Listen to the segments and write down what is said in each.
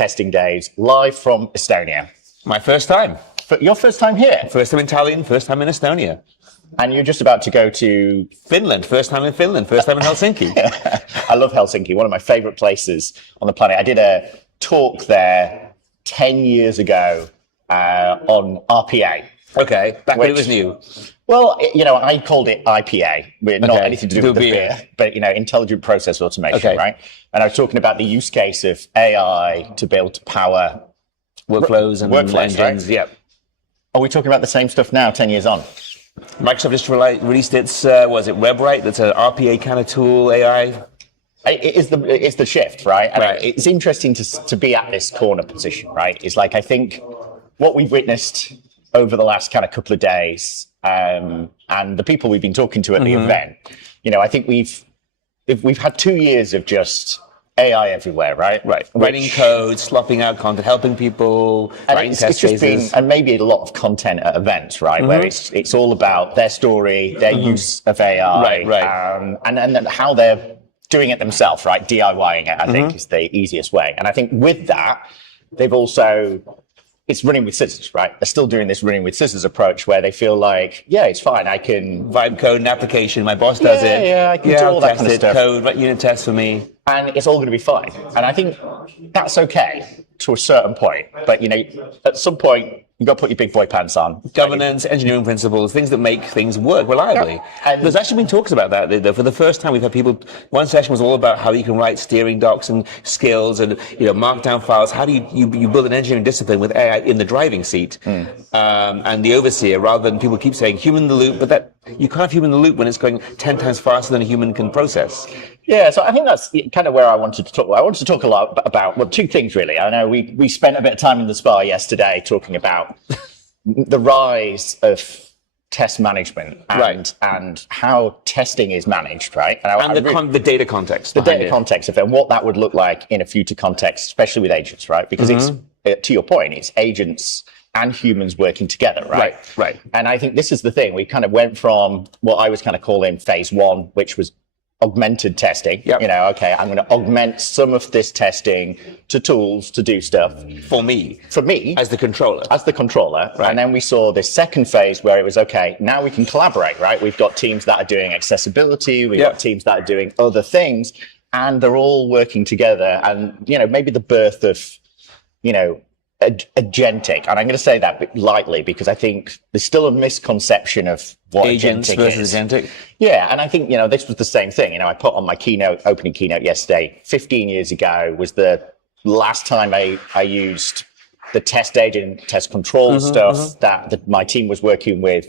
Testing Days, live from Estonia. My first time. Your first time here? First time in Tallinn, first time in Estonia. And you're just about to go to... Finland, first time in Finland, first time in Helsinki. I love Helsinki, one of my favorite places on the planet. I did a talk there 10 years ago on RPA. Okay, back when it was new. Well, I called it IPA, with not anything to do with the beer, but, intelligent process automation, right? And I was talking about the use case of AI to be able to power workflows and engines, right? Yeah. Are we talking about the same stuff now, 10 years on? Microsoft just released its, WebWrite? That's an RPA kind of tool, AI. It's the shift, right? And it's interesting to be at this corner position, right? It's like, I think what we've witnessed over the last kind of couple of days, and the people we've been talking to at the event, I think we've had 2 years of just AI everywhere, right? Right. Writing code, slopping out content, helping people, writing test cases. And maybe a lot of content at events, right? Where it's all about their story, their use of AI, and then how they're doing it themselves, right? DIYing it, I think, is the easiest way. And I think with that, they've also... It's running with scissors, right? They're still doing this running with scissors approach where they feel like, yeah, it's fine. I can vibe code an application. My boss does it. Yeah, I can do all that kind of stuff. Code, write unit tests for me. And it's all going to be fine. And I think that's okay to a certain point. But, at some point, you've got to put your big boy pants on. Governance, engineering principles, things that make things work reliably. Yeah. And there's actually been talks about that, though. For the first time, we've had people, one session was all about how you can write steering docs and skills and, markdown files. How do you build an engineering discipline with AI in the driving seat and the overseer, rather than people keep saying human in the loop, but that you can't have human in the loop when it's going 10 times faster than a human can process. Yeah, so I think that's kind of where I wanted to talk. I wanted to talk a lot about, two things really. I know we spent a bit of time in the spa yesterday talking about the rise of test management and how testing is managed, right? And the data context. The data context of it, and what that would look like in a future context, especially with agents, right? Because it's, to your point, it's agents and humans working together, right? Right. And I think this is the thing. We kind of went from what I was kind of calling phase one, which was augmented testing. Yep. Okay, I'm going to augment some of this testing to tools to do stuff. For me. As the controller. Right. And then we saw this second phase where it was, okay, now we can collaborate, right? We've got teams that are doing accessibility. We've got teams that are doing other things, and they're all working together. And, maybe the birth of, Agentic, and I'm going to say that lightly because I think there's still a misconception of what agents Agentic versus is. Agentic. Yeah, and I think this was the same thing. I put on my opening keynote yesterday. 15 years ago was the last time I used the test agent, test control stuff that my team was working with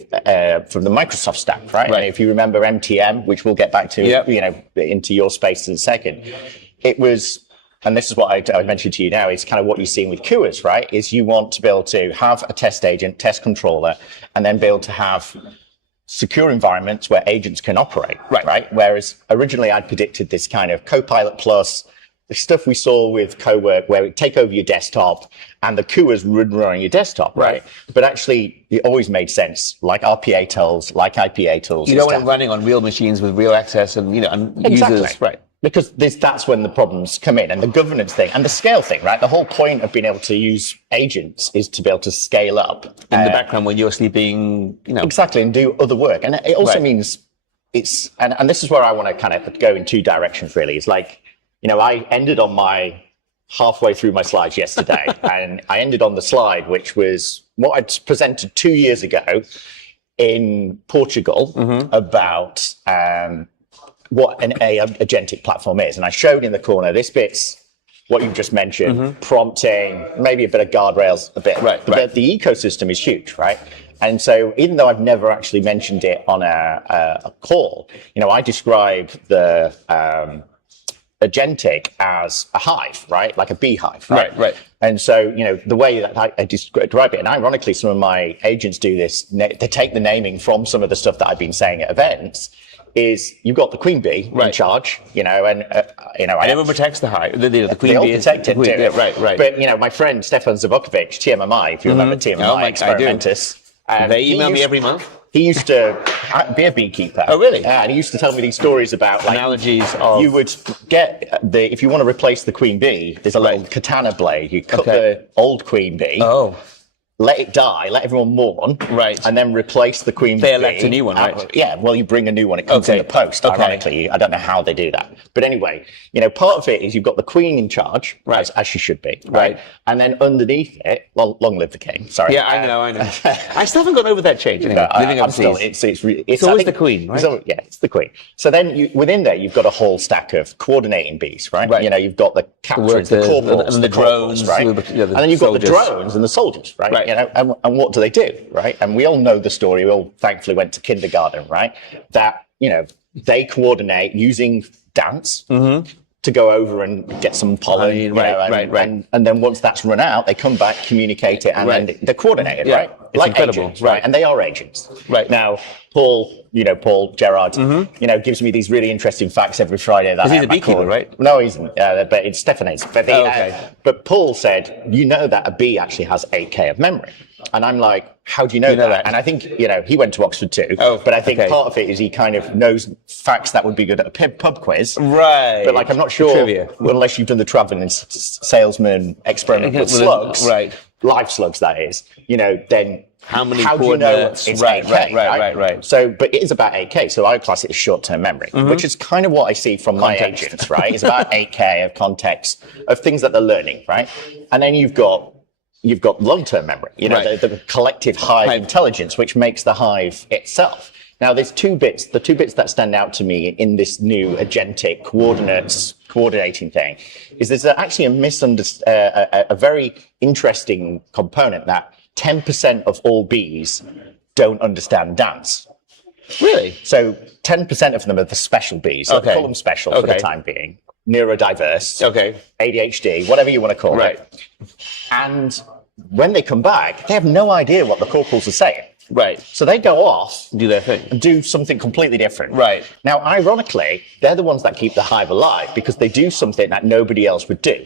from the Microsoft stack, right? And if you remember MTM, which we'll get back to, into your space in a second, it was. And this is what I mentioned to you now, is kind of what you're seeing with QAs, right? Is you want to be able to have a test agent, test controller, and then be able to have secure environments where agents can operate, right? Whereas originally I'd predicted this kind of Copilot Plus, the stuff we saw with Cowork, where it take over your desktop and the QAs run on your desktop, right? But actually, it always made sense, like RPA tools, like IPA tools. You don't want it running on real machines with real access and, and users, right? Because that's when the problems come in, and the governance thing and the scale thing, right? The whole point of being able to use agents is to be able to scale up in the background when you're sleeping, Exactly, and do other work. And it also means it's, and this is where I want to kind of go in two directions really. It's like, I ended on halfway through my slides yesterday, and I ended on the slide, which was what I'd presented 2 years ago in Portugal about, what an agentic platform is. And I showed in the corner, this bit's what you've just mentioned, prompting, maybe a bit of guardrails, a bit. But the ecosystem is huge, right? And so even though I've never actually mentioned it on a call, I describe the agentic as a hive, right? Like a beehive, right? Right. And so, the way that I describe it, and ironically, some of my agents do this, they take the naming from some of the stuff that I've been saying at events, is you've got the queen bee in charge, and everyone protects the hive. The queen bee is protect it too. Yeah, right. But my friend Stefan Zabokovic, TMMI, if you remember TMMI, Experimentus, they email me every month. he used to be a beekeeper. Oh, really? Yeah, and he used to tell me these stories about like analogies of... You would get if you want to replace the queen bee, there's a little katana blade. You cut the old queen bee. Let it die, let everyone mourn, and then replace the queen bee. They elect a new one, right? Yeah, well, you bring a new one. It comes in the post, ironically. I don't know how they do that. But anyway, part of it is you've got the queen in charge, as she should be, right? And then underneath it, long live the king, sorry. Yeah, I know. I still haven't got over that change. Anyway, it's always the queen, right? It's the queen. So then within there, you've got a whole stack of coordinating bees, right? You've got the captains, the corporals, and the drones, right? And then you've got the drones and the soldiers, right? And what do they do, right? And we all know the story. We all thankfully went to kindergarten, right? That, they coordinate using dance to go over and get some pollen, and then once that's run out, they come back, communicate it, and then they're coordinated, right? It's like incredible, agents, right? And they are agents. Right. Now, Paul Gerard, gives me these really interesting facts every Friday. That he's a beekeeper, right? No, he isn't. But it's Stephanie's. But Paul said, that a bee actually has 8K of memory. And I'm like, how do you know that? And I think, he went to Oxford too. But I think part of it is he kind of knows facts that would be good at a pub quiz. Right. But I'm not sure, unless you've done the traveling salesman experiment with slugs, live slugs that is, then how do you know it's 8K, right? So, but it is about 8K. So I class it as short-term memory, which is kind of what I see from my agents, right? It's about 8K of context of things that they're learning, right? And then you've got long-term memory, the collective hive intelligence, which makes the hive itself. Now, there's the two bits that stand out to me in this new agentic coordinating thing, is there's actually a very interesting component that 10% of all bees don't understand dance. Really? So 10% of them are the special bees. So call them special for the time being. Neurodiverse, ADHD, whatever you want to call it. And when they come back, they have no idea what the corporals are saying. Right. So they go off, do their thing, and do something completely different. Right. Now, ironically, they're the ones that keep the hive alive because they do something that nobody else would do.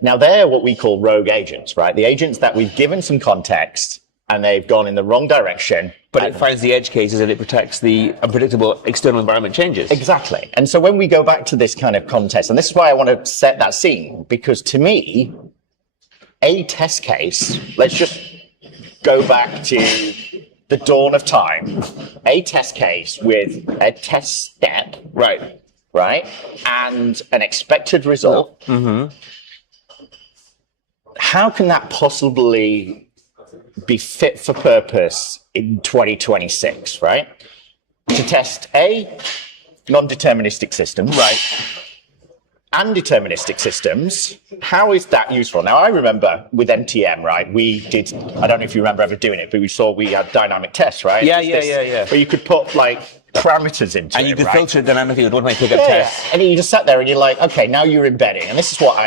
Now, they're what we call rogue agents, right? The agents that we've given some context and they've gone in the wrong direction. But it finds the edge cases and it protects the unpredictable external environment changes. Exactly. And so when we go back to this kind of context, and this is why I want to set that scene, because to me, a test case, let's just go back to the dawn of time, a test case with a test step, right, and an expected result. How can that possibly be fit for purpose in 2026, right? To test non-deterministic systems, and deterministic systems. How is that useful? Now, I remember with MTM, right, we did, I don't know if you remember ever doing it, but we had dynamic tests, right? Yeah. Where you could put parameters into it, and you could filter it dynamically with one pick up tests. And then you just sat there and you're like, okay, now you're embedding. And this is what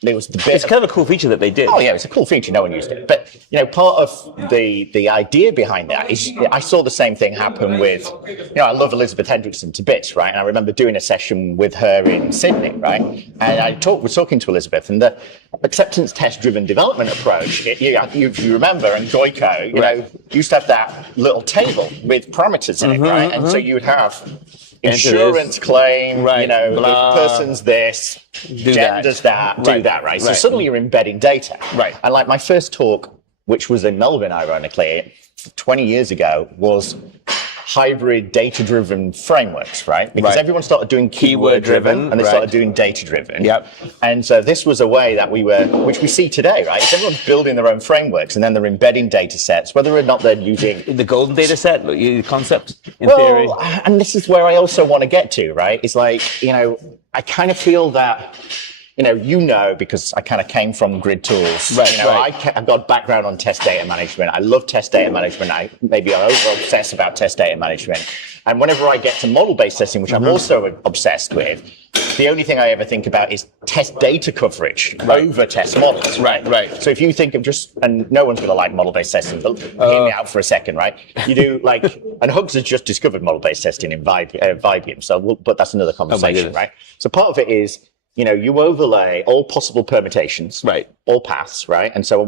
it was the bit. It's kind of a cool feature that they did. Oh yeah, it's a cool feature. No one used it, but part of the idea behind that is I saw the same thing happen with, I love Elizabeth Hendrickson to bits, right? And I remember doing a session with her in Sydney, right? And was talking to Elizabeth, and the acceptance test driven development approach. If you remember, and Goico, used to have that little table with parameters in it, right? And so you would have insurance claim, if person's this, gender's that, do that, right? So suddenly you're embedding data. Right. And like my first talk, which was in Melbourne, ironically, 20 years ago, was hybrid data-driven frameworks, right? Because everyone started doing keyword-driven and they started doing data-driven. Yep. And so this was a way that which we see today, right? Is everyone's building their own frameworks and then they're embedding data sets, whether or not they're using... The golden data set, the concept, in theory. And this is where I also want to get to, right? It's like, I kind of feel that... because I kind of came from grid tools. I've got a background on test data management. I love test data management. I'm over-obsessed about test data management. And whenever I get to model-based testing, which I'm also obsessed with, the only thing I ever think about is test data coverage over test models. Right. So if you think of and no one's going to like model-based testing, but hear me out for a second, right? You do and Hugs has just discovered model-based testing in Vibium, but that's another conversation, right? So part of it is, you overlay all possible permutations, all paths, right? And so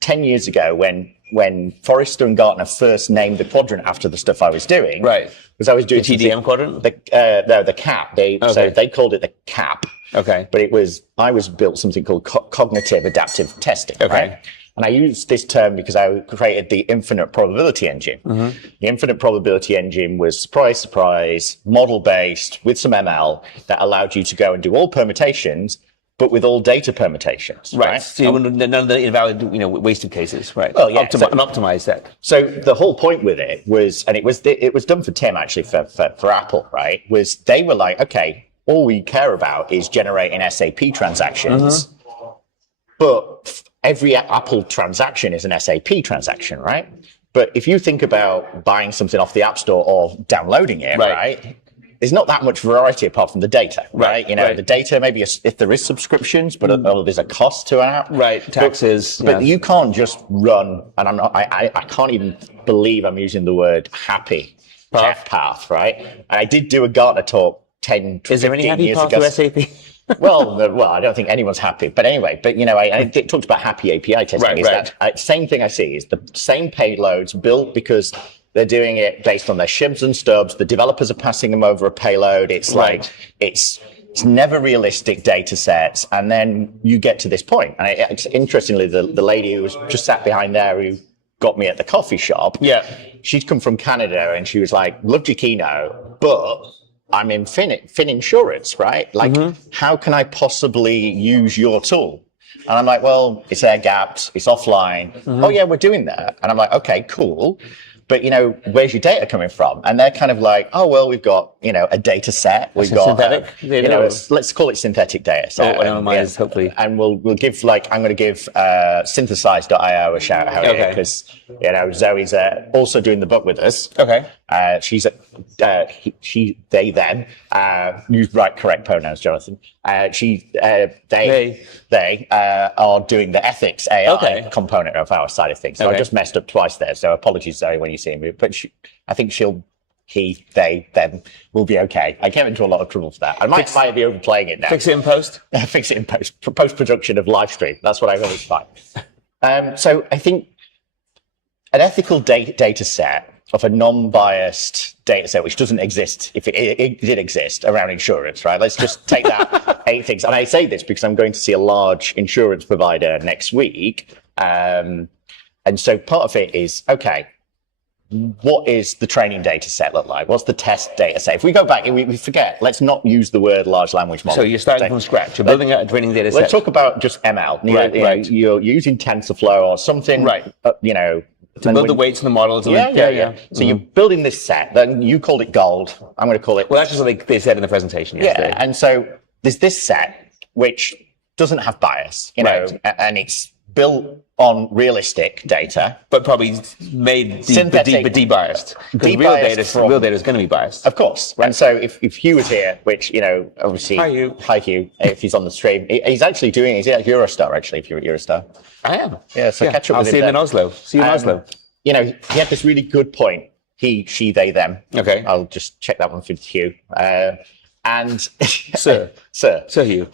10 years ago, when when Forrester and Gartner first named the quadrant after the stuff I was doing. Right. Was I was doing the TDM quadrant? The CAP. So they called it the CAP. Okay. But I was built something called cognitive adaptive testing. Okay. Right? And I used this term because I created the infinite probability engine. The infinite probability engine was, surprise, surprise, model-based with some ML that allowed you to go and do all permutations, but with all data permutations. Right. So none of the invalid, wasted cases. Right. Well, yeah. And optimize that. So the whole point with it was, and it was done for Tim actually for Apple, right? Was they were like, okay, all we care about is generating SAP transactions, but every Apple transaction is an SAP transaction, right? But if you think about buying something off the App Store or downloading it, right? There's not that much variety apart from the data, right? The data, maybe if there is subscriptions, but there's a cost to an app. Right, taxes. But you can't just run, and I can't even believe I'm using the word happy path, right? And I did do a Gartner talk 10, 15 years ago. Is there any happy path to SAP? well, I don't think anyone's happy. But anyway, I talked about happy API testing. That same thing I see is the same payloads built because they're doing it based on their shibs and stubs. The developers are passing them over a payload. It's like, it's never realistic data sets. And then you get to this point. And interestingly, the lady who was just sat behind there who got me at the coffee shop, she'd come from Canada and she was like, loved your keynote, but I'm in Fin Insurance, right? Like, how can I possibly use your tool? And I'm like, well, it's air gapped, it's offline. Oh yeah, we're doing that. And I'm like, okay, cool. But, where's your data coming from? And they're kind of like, oh, well, weave got, a data set. We've got synthetic data. Let's call it synthetic data set. Anonymized, hopefully. And we'll give I'm going to give synthesize.io a shout out here because, Zoe's also doing the book with us. Okay. She's they, them. Use correct pronouns, Jonathan. They are doing the ethics AI component of our side of things. So I just messed up twice there. So apologies, Zoe, when you see me. But I think they, them will be okay. I came into a lot of trouble for that. I might be overplaying it now. Fix it in post? Fix it in post. Post-production of livestream. That's what I always find. So I think an ethical data set of a non-biased data set, which doesn't exist, if it did exist, around insurance, right? Let's just take that 8 things. And I say this because I'm going to see a large insurance provider next week. And so part of it is, okay, what is the training data set look like? What's the test data set? If we go back, we forget, let's not use the word large language model. So you're starting from scratch. You're building a training data set. Let's talk about just ML. You're using TensorFlow or something, to build the weights and the models. So you're building this set. Then you called it gold. I'm going to call it. Well, that's just what they said in the presentation yesterday. Yeah, and so there's this set which doesn't have bias, and it's built on realistic data, but probably made de-biased. Because real data is going to be biased, of course. Right. And so if Hugh was here, which obviously, hi Hugh, if he's on the stream, he's actually doing. He's at Eurostar actually. If you're at Eurostar. I am. Yeah, so catch up with him. I'll see him in Oslo. See you in Oslo. He had this really good point. He, she, they, them. Okay. I'll just check that one for Hugh. And Sir Hugh.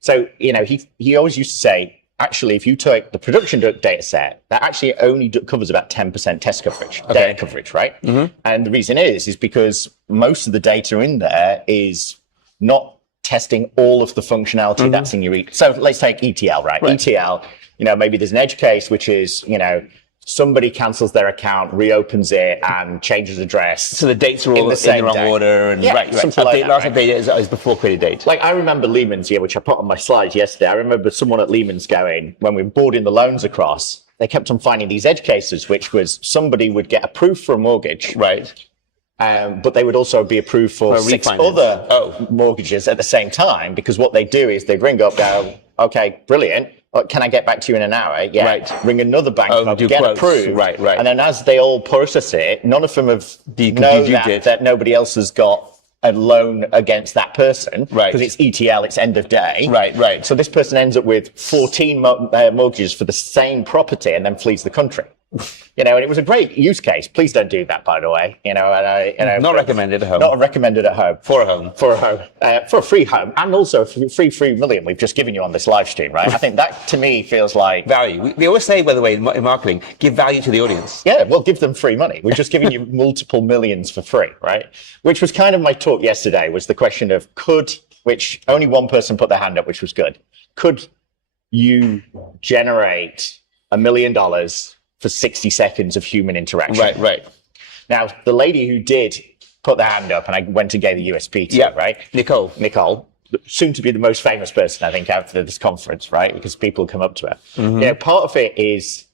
So, he always used to say, actually, if you take the production data set, that actually only covers about 10% test coverage, data coverage, right? And the reason is because most of the data in there is not testing all of the functionality that's in your So let's take ETL, right? ETL, maybe there's an edge case, which is, somebody cancels their account, reopens it, and changes address. So the dates are all in the wrong order. And something like that. Last update is before created date. Like I remember Lehman's, which I put on my slides yesterday. I remember someone at Lehman's going, when we were boarding the loans across, they kept on finding these edge cases, which was somebody would get approved for a mortgage. Right. But they would also be approved for 6 other mortgages at the same time, because what they do is they ring up, go, okay, brilliant. Can I get back to you in an hour? Yeah. Right. Ring another bank up, get quotes. approved. Right. And then as they all process it, none of them have know that nobody else has got a loan against that person. Right. Because it's ETL, it's end of day. Right. So this person ends up with 14 mortgages for the same property and then flees the country. You know, and it was a great use case. Please don't do that, by the way. You know, not recommended at home. Not recommended at home. For a home. For a home. For a free home, and also a free million we've just given you on this live stream, right? I think that to me feels like value. We always say, by the way, in marketing, give value to the audience. Yeah, well, give them free money. We've just given you multiple millions for free, right? Which was kind of my talk yesterday. Was the question of which only one person put their hand up, which was good. Could you generate $1 million for 60 seconds of human interaction? Right. Now, the lady who did put their hand up, and I went to get the USP to, right? Nicole, soon to be the most famous person, I think, after this conference, right? Because people come up to her. You know, part of it is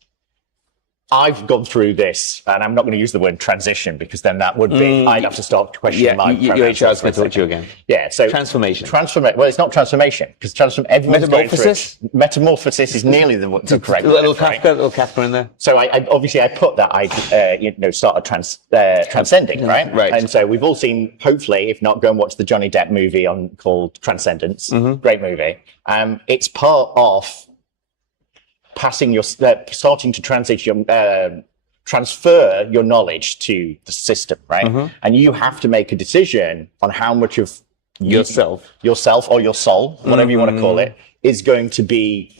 I've gone through this, and I'm not going to use the word transition because then that would be, I'd have to start questioning my your HR is going to talk to you again. Yeah, so transformation. Well, it's not transformation because everyone's metamorphosis. Metamorphosis is nearly the correct word. Little Kafka in there. So I obviously I put that started transcending, right? Right. And so we've all seen, hopefully, if not, go and watch the Johnny Depp movie called Transcendence. Great movie. It's part of starting to transfer your knowledge to the system, right? And you have to make a decision on how much of yourself or your soul, whatever you want to call it, is going to be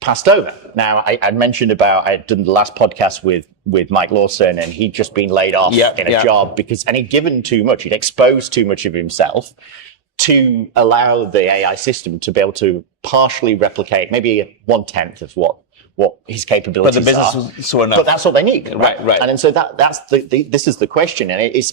passed over. Now, I mentioned I'd done the last podcast with Mike Lawson, and he'd just been laid off in a job and he'd given too much, he'd exposed too much of himself to allow the AI system to be able to partially replicate maybe 1/10 of what his capabilities are. But the business saw enough. But that's what they need, right? Right. And so that's this is the question, and it is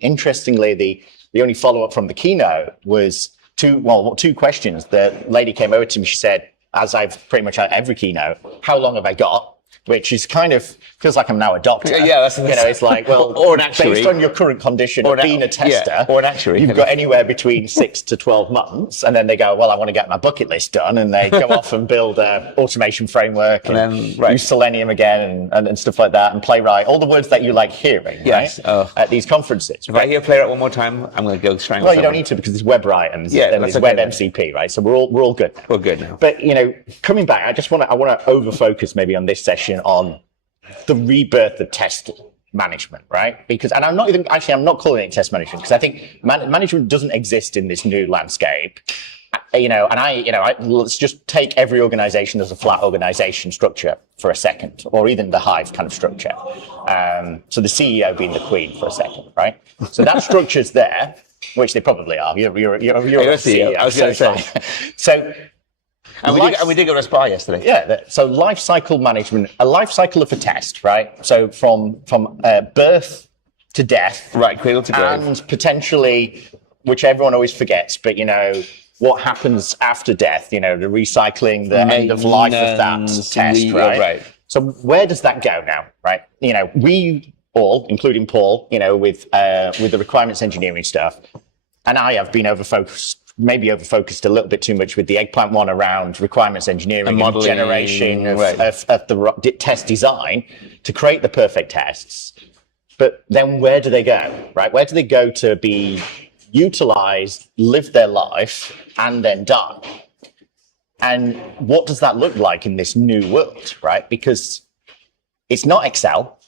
interestingly the only follow up from the keynote was two questions. The lady came over to me. She said, as I've pretty much had every keynote, how long have I got? Which is kind of feels like I'm now a doctor. Yeah, that's it's like, well, or an actuary, based on your current condition of being a tester, or an actuary, you've got anywhere between 6 to 12 months, and then they go, well, I want to get my bucket list done, and they go off and build a automation framework, and then use Selenium again, and stuff like that, and Playwright, all the words that you like hearing, right? At these conferences. If I hear Playwright one more time, I'm going to go strangle. Well, you don't need to because there's WebWrite and there's Web MCP, right? So we're all good. We're good now. But coming back, I want to over focus maybe on this session on the rebirth of test management, right? Because, and I'm not calling it test management because I think management doesn't exist in this new landscape. Let's just take every organization as a flat organization structure for a second, or even the Hive kind of structure. So the CEO being the queen for a second, right? So that structure's there, which they probably are. You're a CEO. I was going to say. So. And we did go to a spa yesterday. Yeah. So life cycle management, a life cycle of a test, right? So from birth to death, right, cradle to grave, and potentially, which everyone always forgets, but what happens after death? The recycling, the end of life of that test, right? Right. So where does that go now, right? We all, including Paul, with the requirements engineering stuff, and I have been maybe over-focused a little bit too much with the eggplant one around requirements engineering and modeling, generation of the test design to create the perfect tests. But then where do they go, right? Where do they go to be utilized, live their life, and then die? And what does that look like in this new world, right? Because it's not Excel.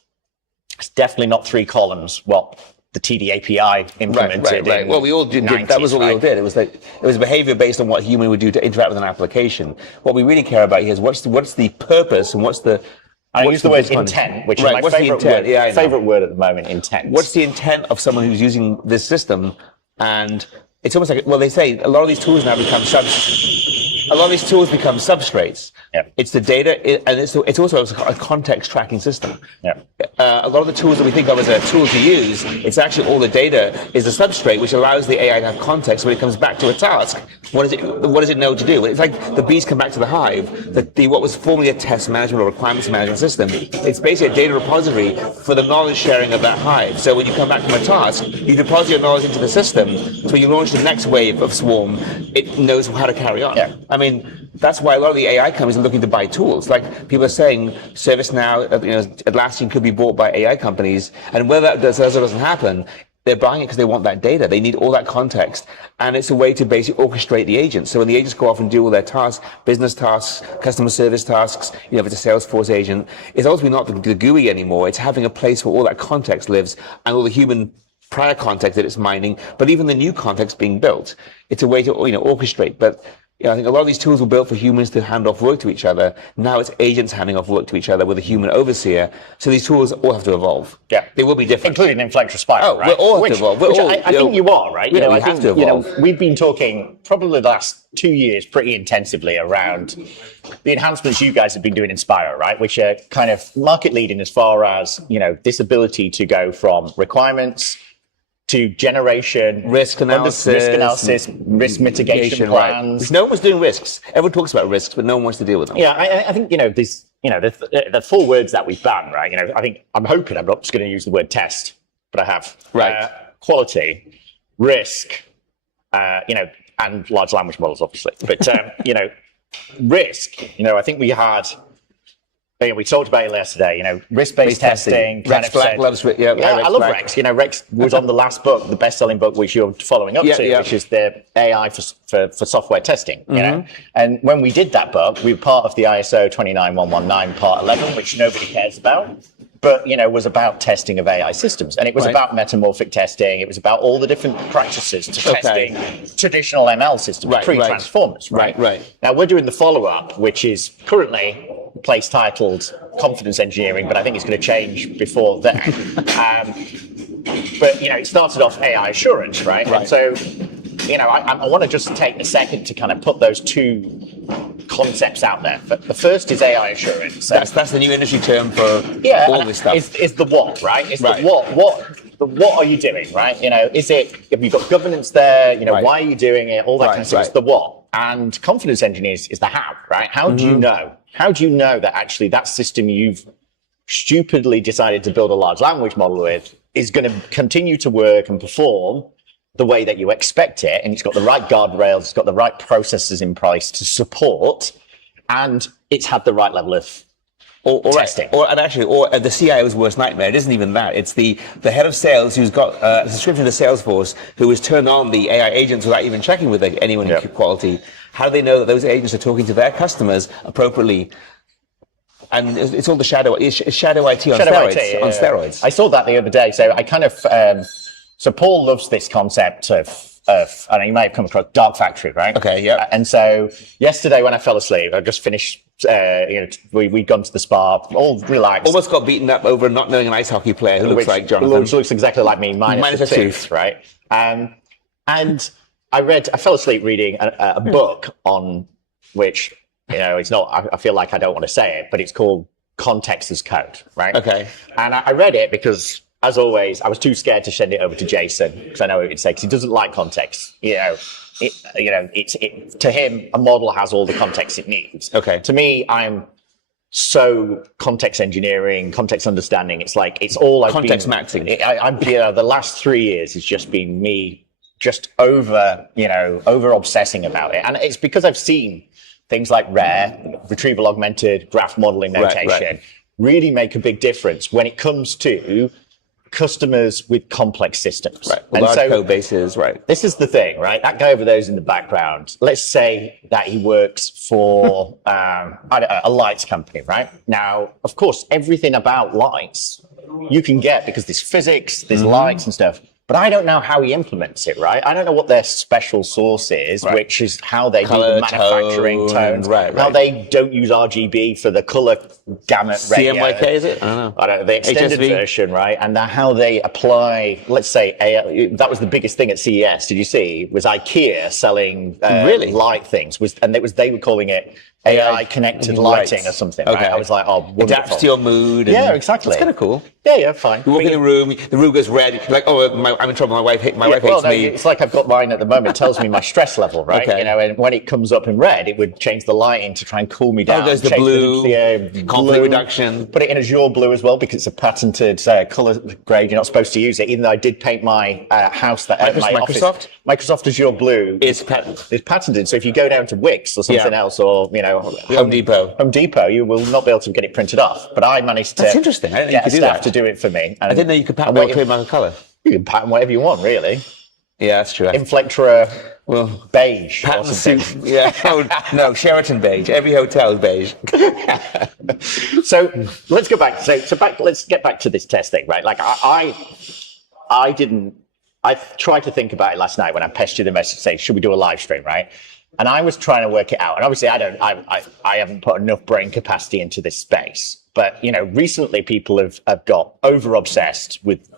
It's definitely not 3 columns. Well, the TD API implemented. Right. Well, we all did. 90s, that was what we all did. It was behavior based on what a human would do to interact with an application. What we really care about here is what's the purpose and what's the. I use the word intent, which is my favorite word. Favorite word at the moment. Intent. What's the intent of someone who's using this system? And it's almost like, they say a lot of these tools now become substrates. Yep. It's the data, and it's also a context tracking system. Yep. A lot of the tools that we think of as a tool to use, it's actually all the data is the substrate, which allows the AI to have context when it comes back to a task. What does it know to do? It's like the bees come back to the hive. What was formerly a test management or requirements management system, it's basically a data repository for the knowledge sharing of that hive. So when you come back from a task, you deposit your knowledge into the system. So when you launch the next wave of Swarm, it knows how to carry on. Yeah. I mean, that's why a lot of the AI companies are looking to buy tools. Like people are saying, ServiceNow, Atlassian could be bought by AI companies, and whether that does or doesn't happen, They're buying it because they want that data. They need all that context. And it's a way to basically orchestrate the agents. So when the agents go off and do all their tasks, business tasks, customer service tasks, if it's a Salesforce agent, it's ultimately not the GUI anymore. It's having a place where all that context lives and all the human prior context that it's mining, but even the new context being built. It's a way to orchestrate. But I think a lot of these tools were built for humans to hand off work to each other. Now it's agents handing off work to each other with a human overseer. So these tools all have to evolve. Yeah, they will be different, including Inflector Spiral. Right? We're all have to evolve. I think you are right. Yeah, I have think to evolve. We've been talking probably the last 2 years pretty intensively around the enhancements you guys have been doing in Spiro, right? Which are kind of market leading as far as this ability to go from requirements to generation, risk analysis, risk mitigation plans. Right. No one was doing risks. Everyone talks about risks, but no one wants to deal with them. Yeah, I think this. The 4 words that we've banned, right? I'm hoping I'm not just going to use the word test, but I have. Right. Quality, risk, and large language models, obviously. But risk. I think we had. We talked about it yesterday, risk-based testing. Rex Black loves Rex. Yeah, I love Rex. Rex was on the last book, the best-selling book, which you're following up to, which is the AI for software testing. And when we did that book, we were part of the ISO 29119 Part 11, which nobody cares about, but was about testing of AI systems, and it was about metamorphic testing. It was about all the different practices to testing traditional ML systems, pre-transformers. Right. Now we're doing the follow-up, which is currently place titled confidence engineering, but I think it's going to change before then. But it started off AI assurance, right? And so, I want to just take a second to kind of put those 2 concepts out there. But the first is AI assurance. That's the new industry term for all this stuff. It's the what, right? It's the what are you doing, right? Have you got governance there? Why are you doing it? All that kind of stuff. It's the what. And confidence engineers is the how, right? How do you know? How do you know that actually that system you've stupidly decided to build a large language model with is going to continue to work and perform the way that you expect it, and it's got the right guardrails, it's got the right processes in place to support, and it's had the right level of testing. Or the CIO's worst nightmare. It isn't even that. It's the head of sales who's got a subscription to Salesforce who has turned on the AI agents without even checking with anyone in quality. How do they know that those agents are talking to their customers appropriately? And it's all the shadow IT on steroids. I saw that the other day. So I kind of so Paul loves this concept of I know you may have come across Dark Factory, right? Okay, yeah. And so yesterday when I fell asleep, I just finished. We'd gone to the spa, all relaxed. Almost got beaten up over not knowing an ice hockey player who looks like Jonathon. Which looks exactly like me, minus a tooth, right? And I fell asleep reading a book on which, it's not, I feel like I don't want to say it, but it's called Context as Code, right? Okay. And I read it because, as always, I was too scared to send it over to Jason because I know what he'd say, because he doesn't like context. To him, a model has all the context it needs. Okay. To me, I'm so context engineering, context understanding. It's like it's all I've context been, maxing. The last 3 years has just been me just over obsessing about it, and it's because I've seen things like RARE, retrieval augmented graph modeling notation, really make a big difference when it comes to customers with complex systems. Right. Large code bases, right. This is the thing, right? That guy over there is in the background. Let's say that he works for a lights company, right? Now, of course, everything about lights you can get because there's physics, there's lights and stuff. But I don't know how he implements it, right? I don't know what their special source is, which is how they do the manufacturing tones, how they don't use RGB for the color gamut radio. CMYK, is it? I don't know. The extended version, right? And how they apply, let's say, AI, that was the biggest thing at CES, did you see? Was IKEA selling light things. They were calling it AI connected lighting or something, right? I was like, oh, wonderful. Adapts to your mood. Yeah, exactly. It's kind of cool. Yeah, fine. You walk in the room goes red, you're like, oh, I'm in trouble, my wife hates me. It's like I've got mine at the moment, it tells me my stress level, right? And when it comes up in red, it would change the lighting to try and cool me down. Oh, there's the blue, conflict reduction. Put it in Azure blue as well, because it's a patented color grade. You're not supposed to use it, even though I did paint my house, my office. Microsoft Azure blue is patented. So if you go down to Wix or something else, or Home Depot, you will not be able to get it printed off. But I managed to. That's interesting. I didn't know you could do that. To do it for me. I didn't know you could patent a trademark color. You can pattern whatever you want, really. Yeah, that's true. Inflectra beige. Pattern suit. Yeah. Oh, no, Sheraton beige. Every hotel is beige. So let's go back. Let's get back to this test thing, right? Like I tried to think about it last night when I pestered the message saying, should we do a live stream, right? And I was trying to work it out. And obviously I haven't put enough brain capacity into this space. But, recently people have got over obsessed with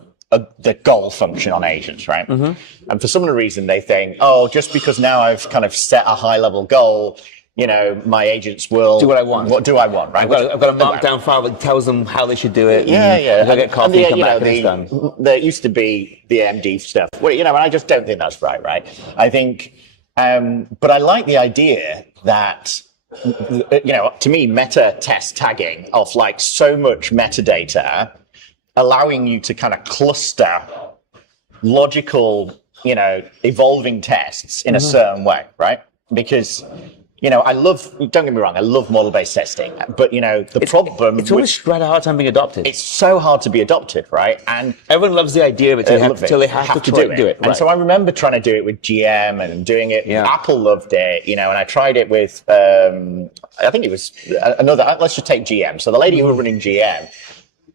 the goal function on agents, right? Mm-hmm. And for some reason they think, just because now I've kind of set a high level goal, my agents will do what I want. What do I want, right? I've got a markdown file that tells them how they should do it. Yeah. Go get coffee, come back, and it's done. There used to be the MD stuff. Well, and I just don't think that's right? I think, but I like the idea that, to me, meta test tagging of like so much metadata, allowing you to kind of cluster logical, evolving tests in a certain way, right? Because, don't get me wrong, I love model-based testing, but, the problem... It's always had a hard time being adopted. It's so hard to be adopted, right? And everyone loves the idea of it until they have to do it. And so I remember trying to do it with GM and doing it. Yeah. Apple loved it, and I tried it with, I think it was another, let's just take GM. So the lady who was running GM,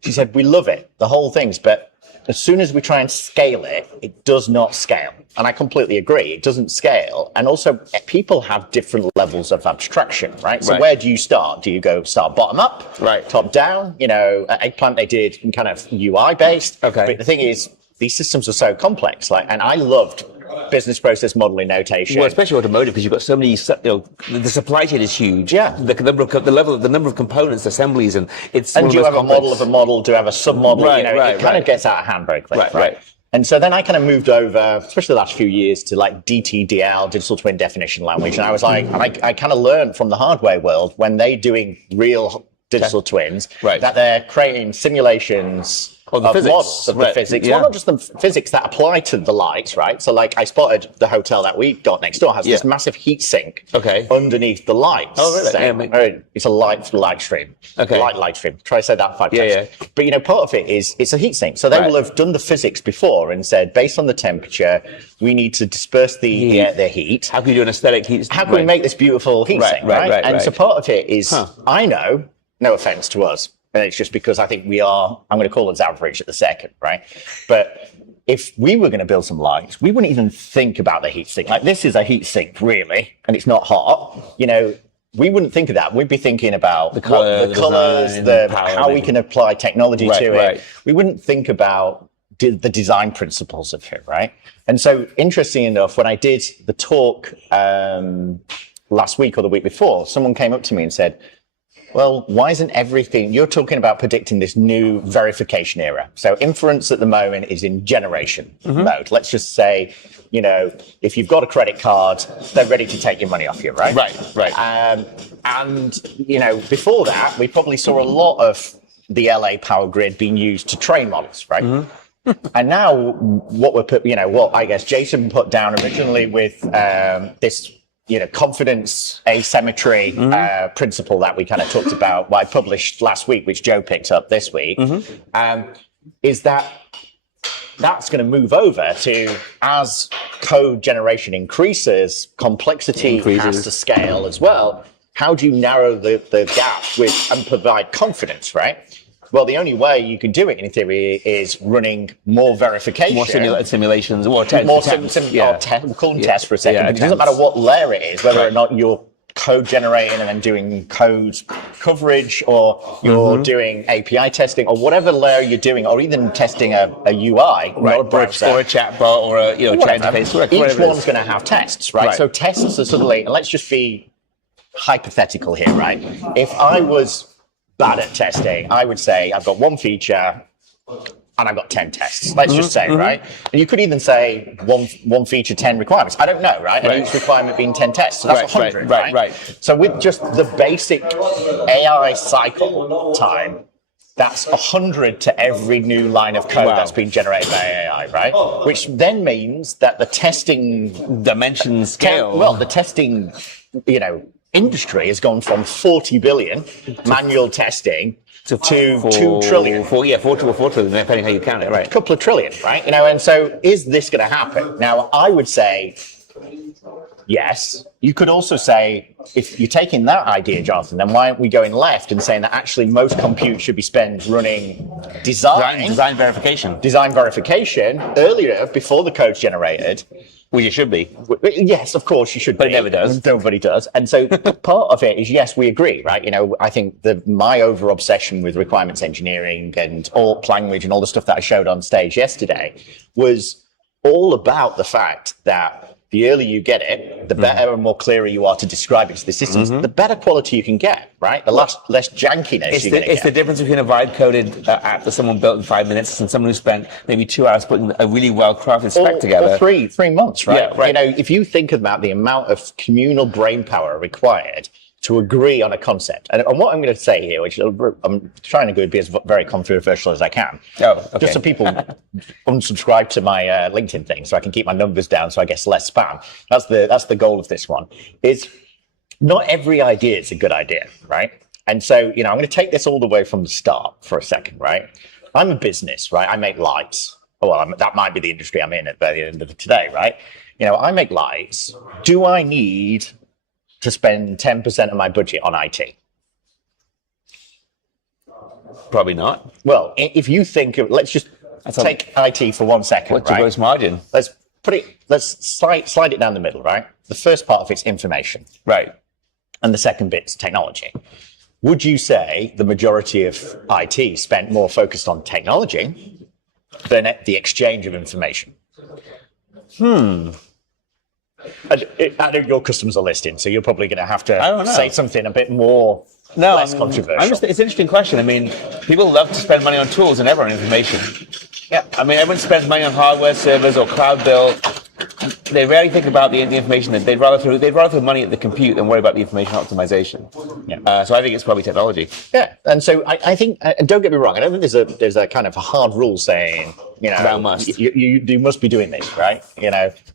she said, we love it, the whole thing's, but as soon as we try and scale it, it does not scale. And I completely agree, it doesn't scale. And also, people have different levels of abstraction, right? So where do you start? Do you start bottom up, top down? At Eggplant, they did kind of UI based. Okay. But the thing is, these systems are so complex. And I loved business process modeling notation. Well, especially automotive, because you've got so many. The supply chain is huge. Yeah. The number of components, assemblies, and it's. And do you have a model of a model? Do you have a submodel? It kind of gets out of hand very quickly. Right. And so then I kind of moved over, especially the last few years, to like DTDL, digital twin definition language. And I was like, I kind of learned from the hardware world when they're doing real digital twins, that they're creating simulations of the physics. Models of the physics. Yeah. Well, not just the physics that apply to the lights, right? So like I spotted the hotel that we got next door has this massive heat sink underneath the lights. Oh, really? It's a light stream. Okay. Light stream. Try to say that 5 times. Yeah. But part of it is it's a heat sink. So they will have done the physics before and said, based on the temperature, we need to disperse the heat. How can you do an aesthetic heat? How can we make this beautiful heat sink, right? And so part of it is, I know, no offense to us, and it's just because I think I'm going to call us average at the second, right? But if we were going to build some lights, we wouldn't even think about the heat sink. Like this is a heat sink, really, and it's not hot. We wouldn't think of that. We'd be thinking about the colors, how we can apply technology to it. We wouldn't think about the design principles of it, right? And so, interesting enough, when I did the talk last week or the week before, someone came up to me and said, well, why isn't everything, you're talking about predicting this new verification era. So inference at the moment is in generation mode. Let's just say, if you've got a credit card, they're ready to take your money off you, right? Right. And before that, we probably saw a lot of the LA power grid being used to train models, right? And now what I guess Jason put down originally with this confidence asymmetry principle that we kind of talked about, what I published last week, which Joe picked up this week, is that's going to move over to, as code generation increases, complexity has to scale as well. How do you narrow the gap and provide confidence, right? Well, the only way you can do it, in theory, is running more verification. More simulations. We'll call them tests for a second. It doesn't matter what layer it is, whether or not you're code generating and then doing code coverage, or you're doing API testing, or whatever layer you're doing, or even testing a UI, or a browser, or a chatbot, or a chat interface. Each one's going to have tests, right? So tests are suddenly, and let's just be hypothetical here, right? If I was bad at testing, I would say I've got one feature and I've got 10 tests. Let's just say, right? And you could even say one feature, 10 requirements. I don't know, right? And each requirement being 10 tests. So that's 100, right? So with just the basic AI cycle time, that's 100 to every new line of code that's been generated by AI, right? Which then means that the testing dimension scale. The testing, industry has gone from 40 billion manual testing to 2 trillion. 4 trillion, depending how you count it, right? A couple of trillion, right? And so is this going to happen? Now, I would say yes. You could also say, if you're taking that idea, Jonathan, then why aren't we going left and saying that actually most compute should be spent running design verification earlier, before the code's generated? Well, you should be. Yes, of course you should be. But it never does. Nobody does. And so part of it is, yes, we agree, right? I think my over obsession with requirements engineering and alt language and all the stuff that I showed on stage yesterday was all about the fact that the earlier you get it, the better and more clearer you are to describe it to the systems, the better quality you can get, right? The less jankiness you're going to get. It's the difference between a vibe-coded app that someone built in 5 minutes and someone who spent maybe 2 hours putting a really well-crafted spec together. Or 3 months, right? Yeah, right. If you think about the amount of communal brain power required to agree on a concept. And what I'm going to say here, which I'm trying to be as very controversial as I can. Oh, okay. Just so people unsubscribe to my LinkedIn thing, so I can keep my numbers down, so I get less spam. That's the goal of this one. Is not every idea is a good idea, right? And so, I'm going to take this all the way from the start for a second, right? I'm a business, right? I make lights. Well, that might be the industry I'm in at the end of today, right? I make lights. Do I need to spend 10% of my budget on IT? Probably not. Well, if you think of, let's just take IT for 1 second. What's your gross margin? Let's slide it down the middle, right? The first part of it's information. Right. And the second bit's technology. Would you say the majority of IT spent more focused on technology than the exchange of information? I know your customers are listening, so you're probably going to have to say something a bit more less controversial. It's an interesting question. People love to spend money on tools and never on information. Yeah. Everyone spends money on hardware servers or cloud build. They rarely think about the information. That they'd rather throw money at the compute than worry about the information optimization. Yeah. So I think it's probably technology. Yeah. And so I think, and don't get me wrong, I don't think there's a kind of a hard rule saying, thou must. You must be doing this, right?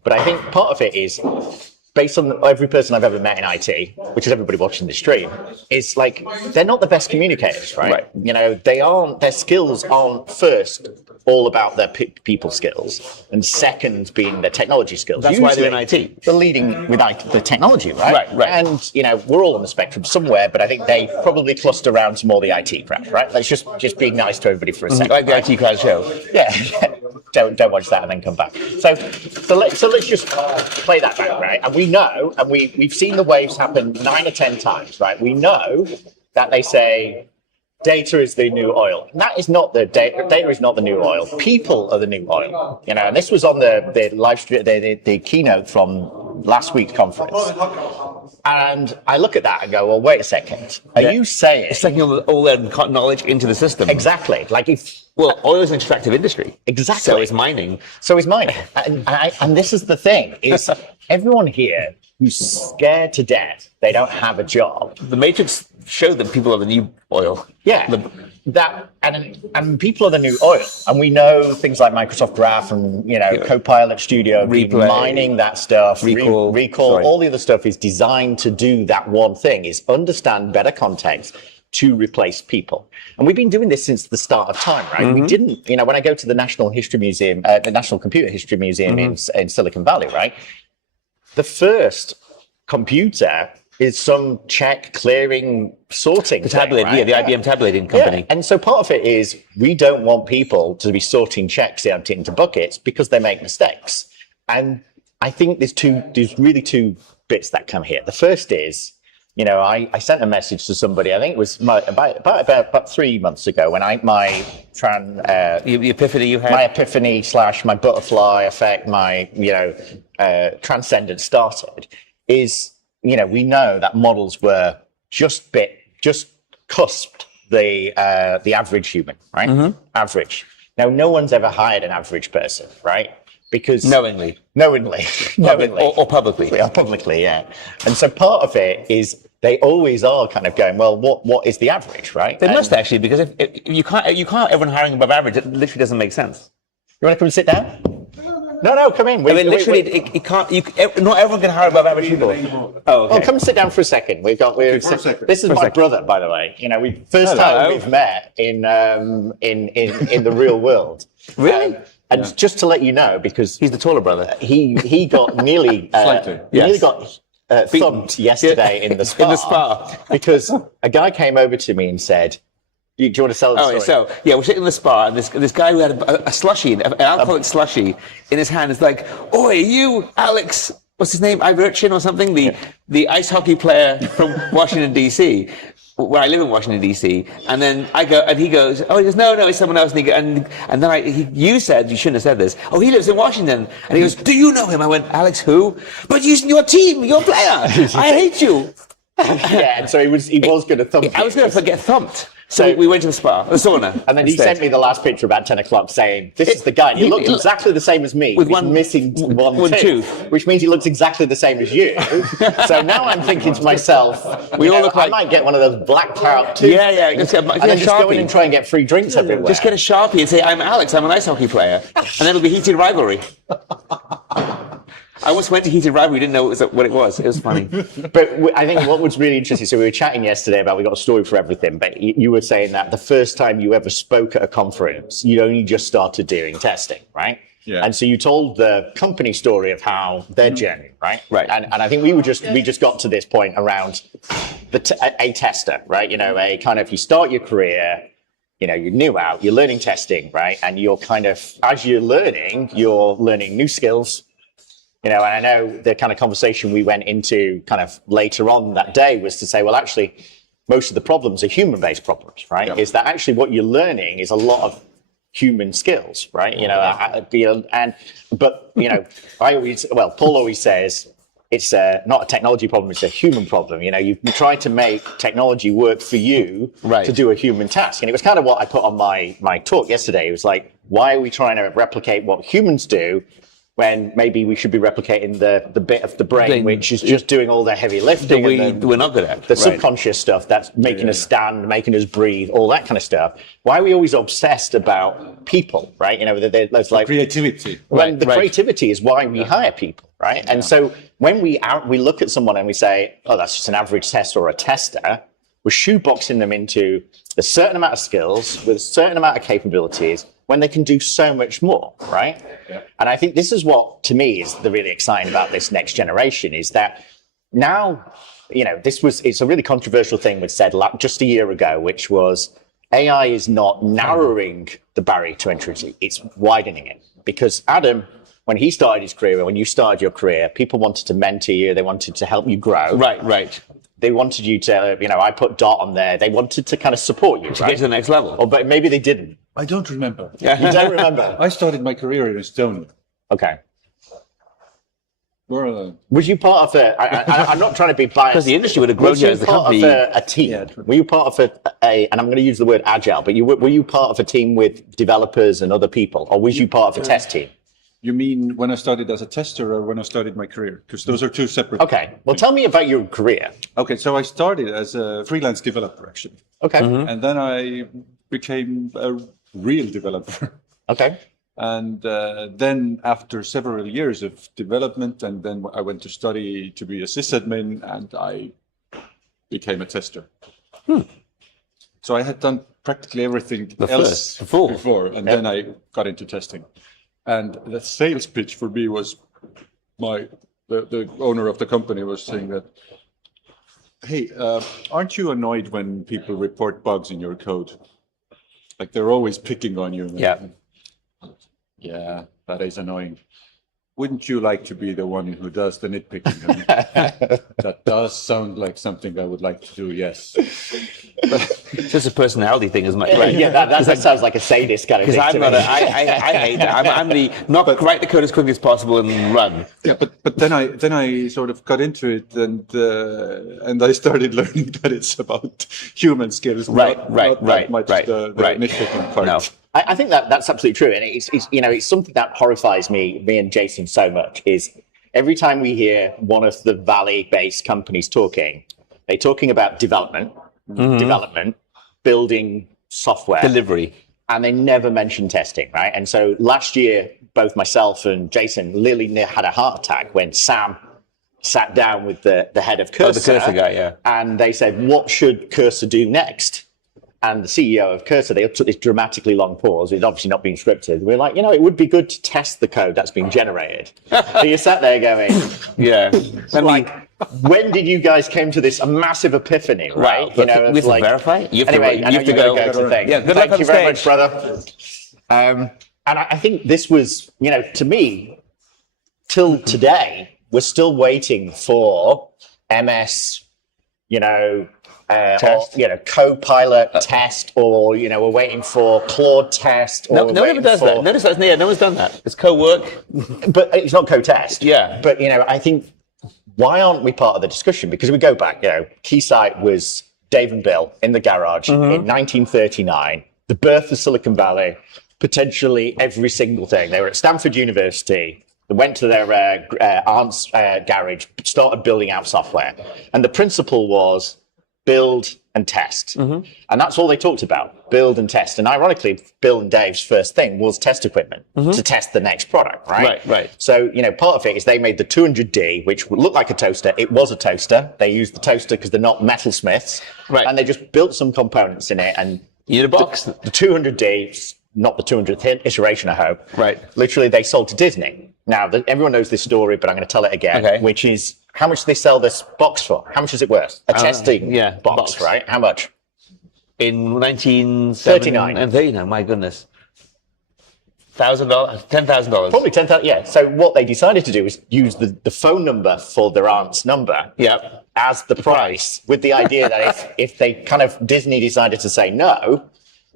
But I think part of it is, based on every person I've ever met in IT, which is everybody watching the stream, is like, they're not the best communicators, right? Their skills aren't first all about their people skills, and second being their technology skills. That's why they're in IT. They're leading with the technology, right? Right. And, we're all on the spectrum somewhere, but I think they probably cluster around to more the IT crowd, right? Let's just be nice to everybody for a second. Like the IT crowd show. Yeah. Don't watch that and then come back. So let's just play that back, right? And we know, and we've seen the waves happen 9 or 10 times, right? We know that they say data is the new oil. And that is not the data. Data is not the new oil. People are the new oil. And this was on the live stream, the keynote from last week's conference. And I look at that and go, well, wait a second. Are you saying it's taking all their knowledge into the system? Exactly. Oil is an extractive industry. Exactly. So is mining. And this is the thing: is everyone here who's scared to death they don't have a job. The Matrix showed that people are the new oil. Yeah. And people are the new oil, and we know things like Microsoft Graph and Copilot Studio, Replay, mining that stuff, recall, all the other stuff is designed to do that one thing: is understand better context to replace people. And we've been doing this since the start of time, right? We didn't, when I go to the National History Museum, the National Computer History Museum in Silicon Valley, right? The first computer is some check clearing sorting thing, right? The IBM tabulating company. Yeah. And so part of it is we don't want people to be sorting checks out into buckets because they make mistakes. And I think there's really two bits that come here. The first is, I sent a message to somebody, I think it was about 3 months ago, when my epiphany you had? My epiphany / my butterfly effect, my, transcendence started, is, we know that models were just cusped the average human, right? Average. Now, no one's ever hired an average person, right? Because knowingly. Or publicly. Yeah, publicly, yeah. And so part of it is they always are kind of going, well, what is the average, right? They must actually, because if you can't everyone hiring above average, it literally doesn't make sense. You want to come and sit down? No, come in. I mean, literally, it can't. Not everyone can hire above average people. Oh, okay. Well, come sit down for a second. This is my brother, by the way. You know, first time we've met in the real world. Really? And just to let you know, because he's the taller brother, he got nearly thumped yesterday in the spa. Because a guy came over to me and said, do you want to sell the story? So we're sitting in the spa, and this guy who had a slushie, an alcoholic slushie in his hand is like, "Oi, you, Alex, what's his name, Iverchin or something, the ice hockey player from Washington D.C." Where I live in Washington D.C. And then I go, and he goes, "Oh," he goes, "No, it's someone else." And then you said, you shouldn't have said this. "Oh, he lives in Washington." And he goes, "Do you know him?" I went, "Alex, who?" "But your team, your player. I hate you." Yeah, and so he was going to thump. I was going to get thumped. So we went to the sauna. And then he sent me the last picture about 10 o'clock saying, "This is the guy." He looked exactly the same as me. With one missing one tooth. Which means he looks exactly the same as you. So now I'm thinking to myself, I might get one of those blacked out tooths. Yeah. And then just go in and try and get free drinks everywhere. Just get a Sharpie and say, "I'm Alex, I'm an ice hockey player." And then it'll be heated rivalry. I once went to heated rivalry, didn't know what it was. It was funny. But I think what was really interesting, so we were chatting yesterday about, we got a story for everything, but you were saying that the first time you ever spoke at a conference, you'd only just started doing testing, right? Yeah. And so you told the company story of how their journey, right? Right. And I think we just got to this point around a tester, right? A kind of, you start your career, you're new out, you're learning testing, right? And you're kind of, as you're learning new skills. And I know the kind of conversation we went into kind of later on that day was to say, well, actually, most of the problems are human-based problems, right? Yep. Is that actually what you're learning is a lot of human skills, right? Paul always says it's not a technology problem, it's a human problem. You try to make technology work for you to do a human task. And it was kind of what I put on my talk yesterday. It was like, why are we trying to replicate what humans do when maybe we should be replicating the bit of the brain which is just doing all the heavy lifting, we're not good at the subconscious stuff that's making us stand, making us breathe, all that kind of stuff. Why are we always obsessed about people, right? There's like creativity. Creativity is why we hire people, right? Yeah. And so when we look at someone and we say, "Oh, that's just an average tester or a tester," we're shoeboxing them into a certain amount of skills with a certain amount of capabilities, when they can do so much more, right? Yeah. And I think this is what, to me, is the really exciting about this next generation, is that now, it's a really controversial thing was said just a year ago, which was AI is not narrowing the barrier to entry, it's widening it. Because Adam, when he started his career, when you started your career, people wanted to mentor you, they wanted to help you grow. Right. They wanted you to, I put Dot on there, they wanted to kind of support you, to get to the next level. But maybe they didn't. I don't remember. You don't remember? I started my career in Estonia. Okay. Was you part of I'm not trying to be biased. Because the industry would have grown you as the company. Was you part of a team? Yeah. Were you part of and I'm going to use the word agile, but were you part of a team with developers and other people? Or was you part of a test team? You mean when I started as a tester or when I started my career? Because those are two separate Okay. Well, tell me about your career. Okay, so I started as a freelance developer, actually. Okay. Mm-hmm. And then I became a real developer. Okay. And then after several years of development, and then I went to study to be a sysadmin, and I became a tester. So I had done practically everything else before, and then I got into testing. And the sales pitch for me was the owner of the company was saying that, "Hey, aren't you annoyed when people report bugs in your code? Like they're always picking on you." Yeah, that is annoying. Wouldn't you like to be the one who does the nitpicking? That does sound like something I would like to do, yes. It's just a personality thing as much. Right. Yeah, that sounds like a sadist kind of thing. Because I hate that. I'm the write the code as quickly as possible and run. Yeah, but then I sort of got into it, and I started learning that it's about human skills, not that much the nitpicking part. No. I think that's absolutely true, and it's something that horrifies me and Jason so much. Is every time we hear one of the Valley-based companies they're talking about development, building software, delivery, and they never mentioned testing, right? And so last year, both myself and Jason literally had a heart attack when Sam sat down with the head of Cursor. Oh, the Cursor guy, yeah. And they said, what should Cursor do next? And the CEO of Cursor, they took this dramatically long pause. It's obviously not being scripted. We're like, it would be good to test the code that's being generated. So you sat there going, yeah. When did you guys came to this massive epiphany, right? Wow. We have to verify. You have anyway, to, you have to go to thing. Yeah, good Thank luck you on very stage. much, brother. And I think this was, to me, till today, we're still waiting for MS, Test. or, Copilot test, or we're waiting for Claude test. Or No one ever does that. Notice that. Yeah, no one's done that. It's co-work, but it's not co-test. Yeah. But I think why aren't we part of the discussion? Because we go back. Keysight was Dave and Bill in the garage in 1939, the birth of Silicon Valley. Potentially every single thing. They were at Stanford University. They went to their aunt's garage, started building out software, and the principle was build and test. And that's all they talked about, build and test. And ironically, Bill and Dave's first thing was test equipment to test the next product, right? Right. So, part of it is they made the 200D, which would look like a toaster. It was a toaster. They used the toaster because they're not metalsmiths. Right. And they just built some components in it. And you need a box. The 200D, not the 200th iteration, I hope. Right. Literally, they sold to Disney. Now, everyone knows this story, but I'm going to tell it again, which is, how much do they sell this box for? How much is it worth? A testing box, right? How much? In 1939 and 39, my goodness. $1,000, $10,000. Probably 10,000, yeah. So what they decided to do is use the phone number for their aunt's number as the price, with the idea that if they Disney decided to say no,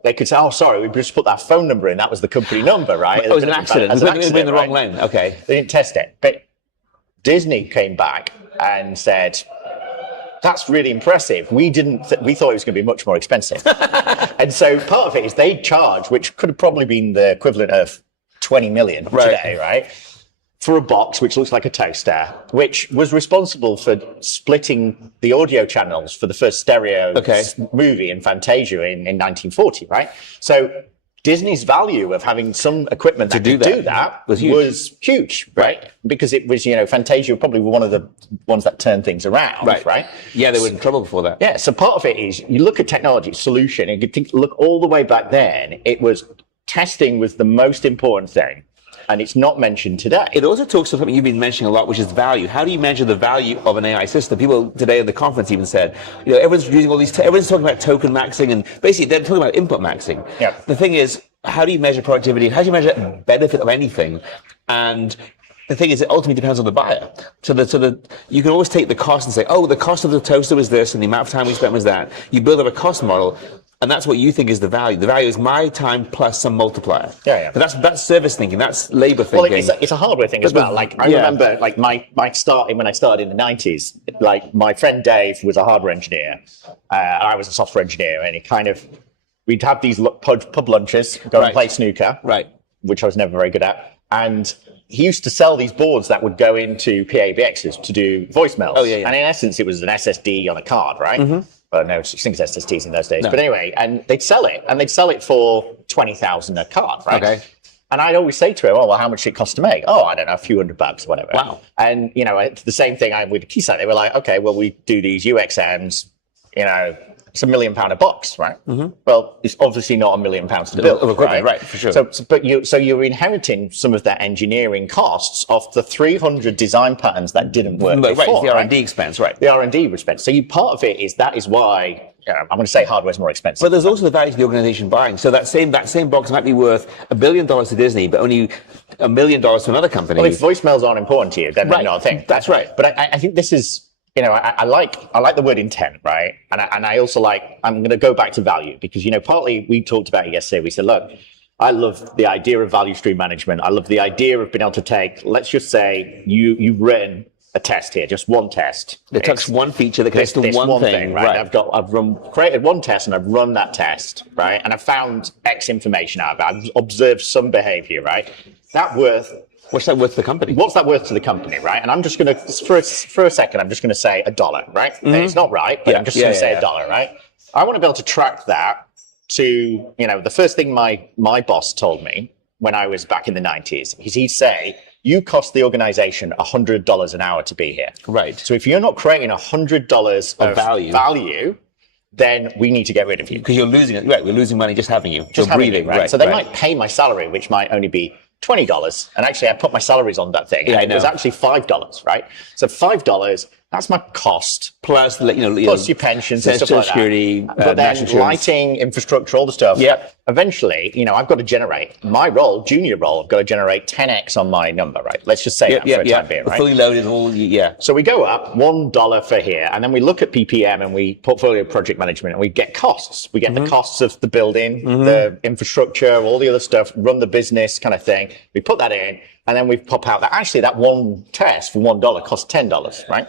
they could say, oh, sorry, we just put that phone number in. That was the company number, right? It was an accident. It was in the wrong lane. Okay. They didn't test it. But Disney came back and said, that's really impressive. We thought it was going to be much more expensive. And so part of it is they charge, which could have probably been the equivalent of 20 million today, right? For a box which looks like a toaster, which was responsible for splitting the audio channels for the first stereo movie in Fantasia in 1940, right? So Disney's value of having some equipment that could do that was huge, right? Because it was, Fantasia was probably one of the ones that turned things around, right? Yeah, they were in trouble before that. Yeah, so part of it is you look at technology solution, and you can look all the way back then. It was testing was the most important thing. And it's not mentioned today. It also talks to something you've been mentioning a lot, which is value. How do you measure the value of an AI system? People today at the conference even said, everyone's using all these, everyone's talking about token maxing, and basically they're talking about input maxing. Yeah. The thing is, how do you measure productivity? How do you measure benefit of anything? And the thing is, it ultimately depends on the buyer. So you can always take the cost and say, oh, the cost of the toaster was this, and the amount of time we spent was that. You build up a cost model. And that's what you think is the value. The value is my time plus some multiplier. Yeah. But that's service thinking. That's labor thinking. Well, it's a hardware thing as well. Like I remember, like my starting when I started in the 90s. Like my friend Dave was a hardware engineer, and I was a software engineer, and we'd have these pub lunches, go and play snooker, which I was never very good at, and he used to sell these boards that would go into PABXs to do voicemails. Oh, yeah. And in essence, it was an SSD on a card, right? Well, no, I think it's SSDs in those days. No. But anyway, and they'd sell it for 20,000 a card, right? Okay. And I'd always say to him, oh, well, how much did it cost to make? Oh, I don't know, a few $100, whatever. Wow. And, it's the same thing with Keysight. They were like, okay, well, we do these UXMs, it's £1 million a box, right? Well, it's obviously not £1 million to build, right, for sure. So you're inheriting some of that engineering costs off the 300 design patterns that didn't work before. Right, the R&D expense, right? The R&D expense. So part of it is why I'm going to say hardware's more expensive. But there's also the value to the organization buying. So that same box might be worth $1 billion to Disney, but only $1 million to another company. Well, if voicemails aren't important to you, then not a thing. That's right. But I think this is. I like the word intent, right? And I also I'm going to go back to value because, partly we talked about it yesterday. We said, look, I love the idea of value stream management. I love the idea of being able to take, let's just say you've written a test here, just one test. It takes one feature that connects to one thing, right? I've created one test and I've run that test, right? And I've found X information out of it. I've observed some behavior, right? What's that worth to the company? What's that worth to the company, right? And I'm just going to, for a second, I'm just going to say $1, right? It's not right, but I'm just going to say $1, right? I want to be able to track that to, the first thing my boss told me when I was back in the 90s is he'd say, you cost the organization $100 an hour to be here. Right. So if you're not creating $100 of value, then we need to get rid of you. Because you're losing it. Right, we're losing money just having you. Just having you, right? So they might pay my salary, which might only be $20. And actually, I put my salaries on that thing. Yeah, and it was actually $5, right? So $5, that's my cost. Plus, plus your pensions and stuff like security, that. But then lighting, infrastructure, all the stuff. Yeah. Eventually, I've got to generate my role, junior role. I've got to generate 10x on my number, right? Let's just say that for a time being, right? Fully loaded, all. So we go up $1 for here, and then we look at PPM and we portfolio project management, and we get costs. We get the costs of the building, the infrastructure, all the other stuff, run the business kind of thing. We put that in, and then we pop out that actually that one test for $1 costs $10, right?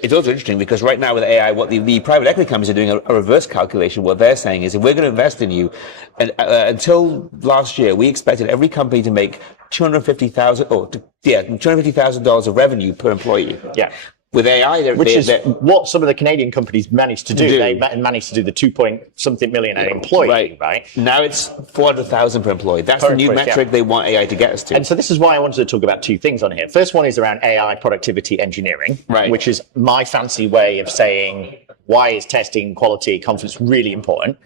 It's also interesting because right now with AI, what the private equity companies are doing a reverse calculation. What they're saying is, if we're going to invest in you, and until last year, we expected every company to make $250,000 of revenue per employee. Yeah. With AI, which is what some of the Canadian companies managed to do. They managed to do the 2-point-something million an employee, right? Now it's 400,000 per employee. That's the new metric they want AI to get us to. And so this is why I wanted to talk about two things on here. First one is around AI productivity engineering, which is my fancy way of saying, why is testing, quality, confidence really important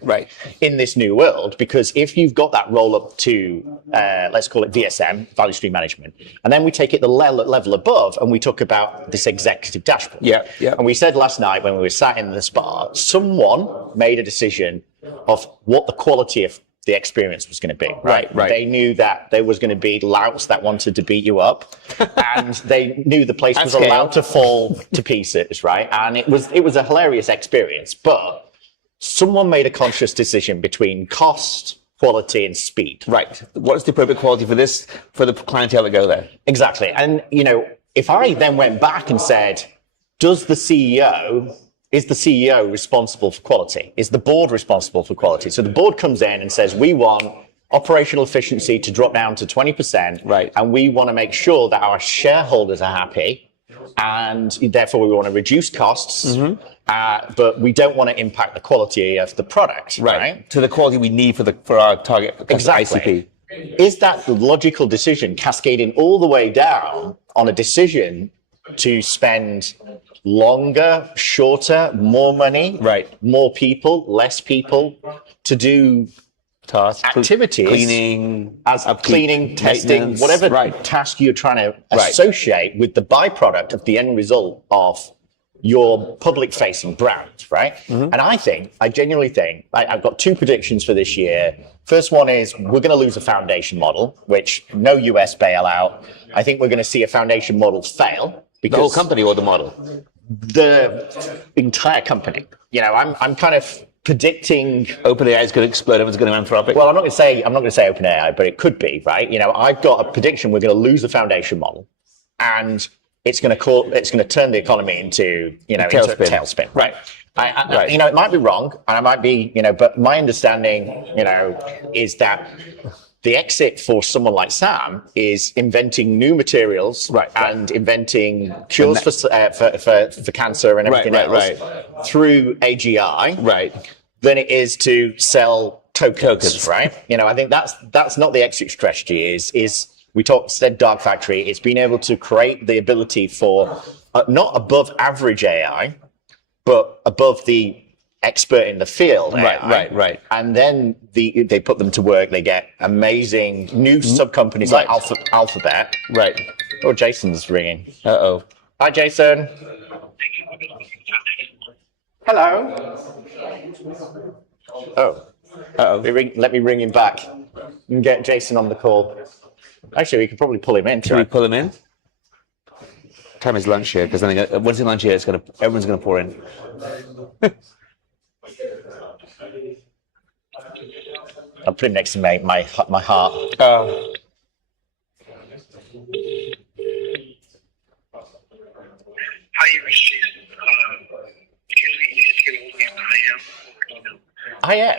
in this new world? Because if you've got that roll up to, let's call it VSM, value stream management, and then we take it the level above and we talk about this executive dashboard. And we said last night when we were sat in the spa, someone made a decision of what the quality of the experience was going to be. They knew that there was going to be louts that wanted to beat you up, and they knew the place was allowed to fall to pieces, right? And it was a hilarious experience, but someone made a conscious decision between cost, quality, and speed. Right. What's the appropriate quality for this, for the clientele that go there? Exactly. And, if I then went back and said, is the CEO responsible for quality? Is the board responsible for quality? So the board comes in and says, we want operational efficiency to drop down to 20%. And we want to make sure that our shareholders are happy. And therefore we want to reduce costs, but we don't want to impact the quality of the product. Right. To the quality we need for our target ICP. Is that the logical decision cascading all the way down on a decision to spend longer, shorter, more money, more people, less people to do activities, cleaning, testing, whatever task you're trying to associate with the byproduct of the end result of your public-facing brand, right? And I genuinely think, I've got two predictions for this year. First one is we're going to lose a foundation model, which no US bailout. I think we're going to see a foundation model fail. The whole company or the model? The entire company. I'm kind of predicting OpenAI is going to explode. Everyone's going to Anthropic. Well, I'm not going to say OpenAI, but it could be, right? I've got a prediction we're going to lose the foundation model, and it's going to turn the economy into a tailspin. Right. It might be wrong, and I might be, but my understanding, is that the exit for someone like Sam is inventing new materials and inventing cures for cancer and everything else through AGI than it is to sell tokens. Right? I think that's not the exit strategy. Is we said Dark Factory. It's being able to create the ability for not above average AI, but above the expert in the field. Right. And then they put them to work. They get amazing new sub-companies like Alphabet. Right. Oh, Jason's ringing. Uh-oh. Hi, Jason. Hello. Oh. Uh-oh. Let me ring him back and get Jason on the call. Actually, we could probably pull him in. Can we pull him in? Time is lunch here, because then once in lunch here, everyone's going to pour in. I'll put him next to my heart. Hi, Jason. Usually you just get hold of me on I am?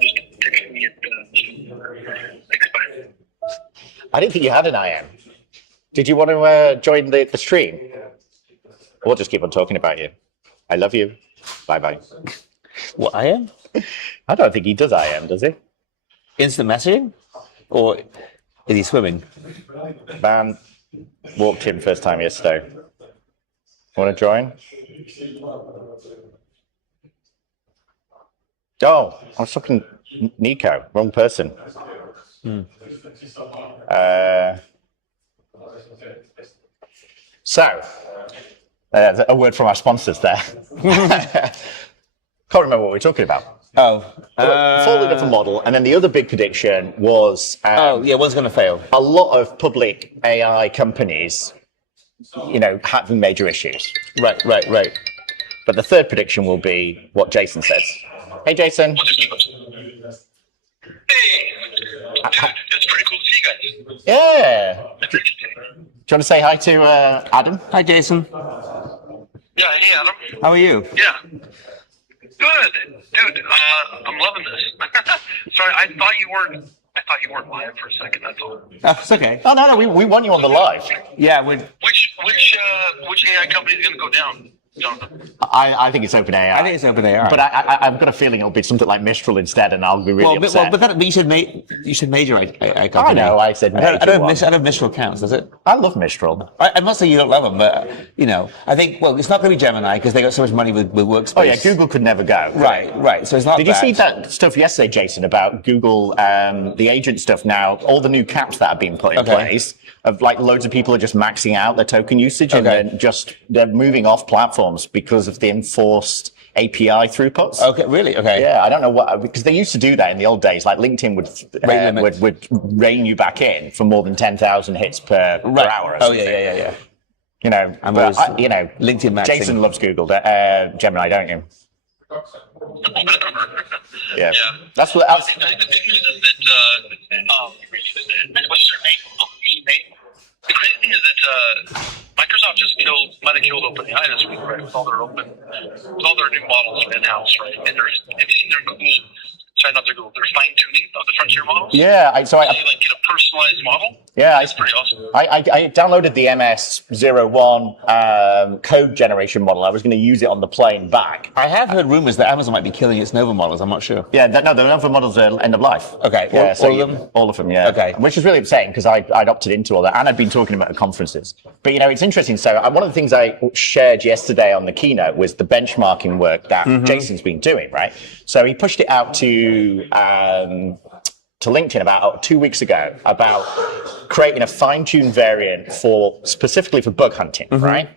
Just text me at expired. I didn't think you had an IM. Did you want to join the stream? We'll just keep on talking about you. I love you. Bye-bye. What, I am? I don't think he does IM, does he? Instant messaging? Or is he swimming? Man walked in first time yesterday. Want to join? Oh, I was talking Nico, wrong person. So, a word from our sponsors there. Can't remember what we were talking about. Falling off a model, and then the other big prediction was one's going to fail. a lot of public AI companies, having major issues. Right. But the third prediction will be what Jason says. Hey, Jason. Hey, dude, it's pretty cool to see you guys. Yeah. Do you want to say hi to Adam? Hi, Jason. Yeah, hey, Adam. How are you? Yeah. Good, dude. I'm loving this. Sorry, I thought you weren't live for a second. That's all. Oh, it's okay. Oh no, we want you on the live. Yeah, Which AI company is going to go down, Jonathan? I think it's OpenAI. I think it's OpenAI. But I've got a feeling it'll be something like Mistral instead, and I'll be really upset. But you should major AI company. I know. I said major. I don't know if Mistral counts, does it? I love Mistral. I'm not saying you don't love them, but I think it's not going to be Gemini because they got so much money with Workspace. Oh yeah, Google could never go. Right. So it's not. Did you see that stuff yesterday, Jason, about Google, the agent stuff now, all the new caps that have been put in place, of like loads of people are just maxing out their token usage and then they're moving off platforms because of the enforced API throughputs. Okay, really? Okay. Yeah, I don't know what, because they used to do that in the old days. Like LinkedIn would rein you back in for more than 10,000 hits per hour or something. Yeah. LinkedIn maxing. Jason loves Google, Gemini, don't you? Yeah. That's what. I think the big news is that what's their name? The crazy thing is that Microsoft might have killed OpenAI this week, right? With all their new models in house, right? And have you seen their Google? Sorry, not their Google. Their fine tuning of the frontier models. Yeah, I get a personalized model. Yeah, that's pretty awesome. I downloaded the MS-01 code generation model. I was going to use it on the plane back. I have heard rumors that Amazon might be killing its Nova models. I'm not sure. Yeah, the Nova models are end of life. Okay, yeah, all of them? All of them, yeah. Okay. Which is really upsetting because I'd opted into all that, and I'd been talking about at conferences. But, it's interesting. So one of the things I shared yesterday on the keynote was the benchmarking work that Jason's been doing, right? So he pushed it out to LinkedIn about 2 weeks ago about creating a fine-tuned variant specifically for bug hunting, right?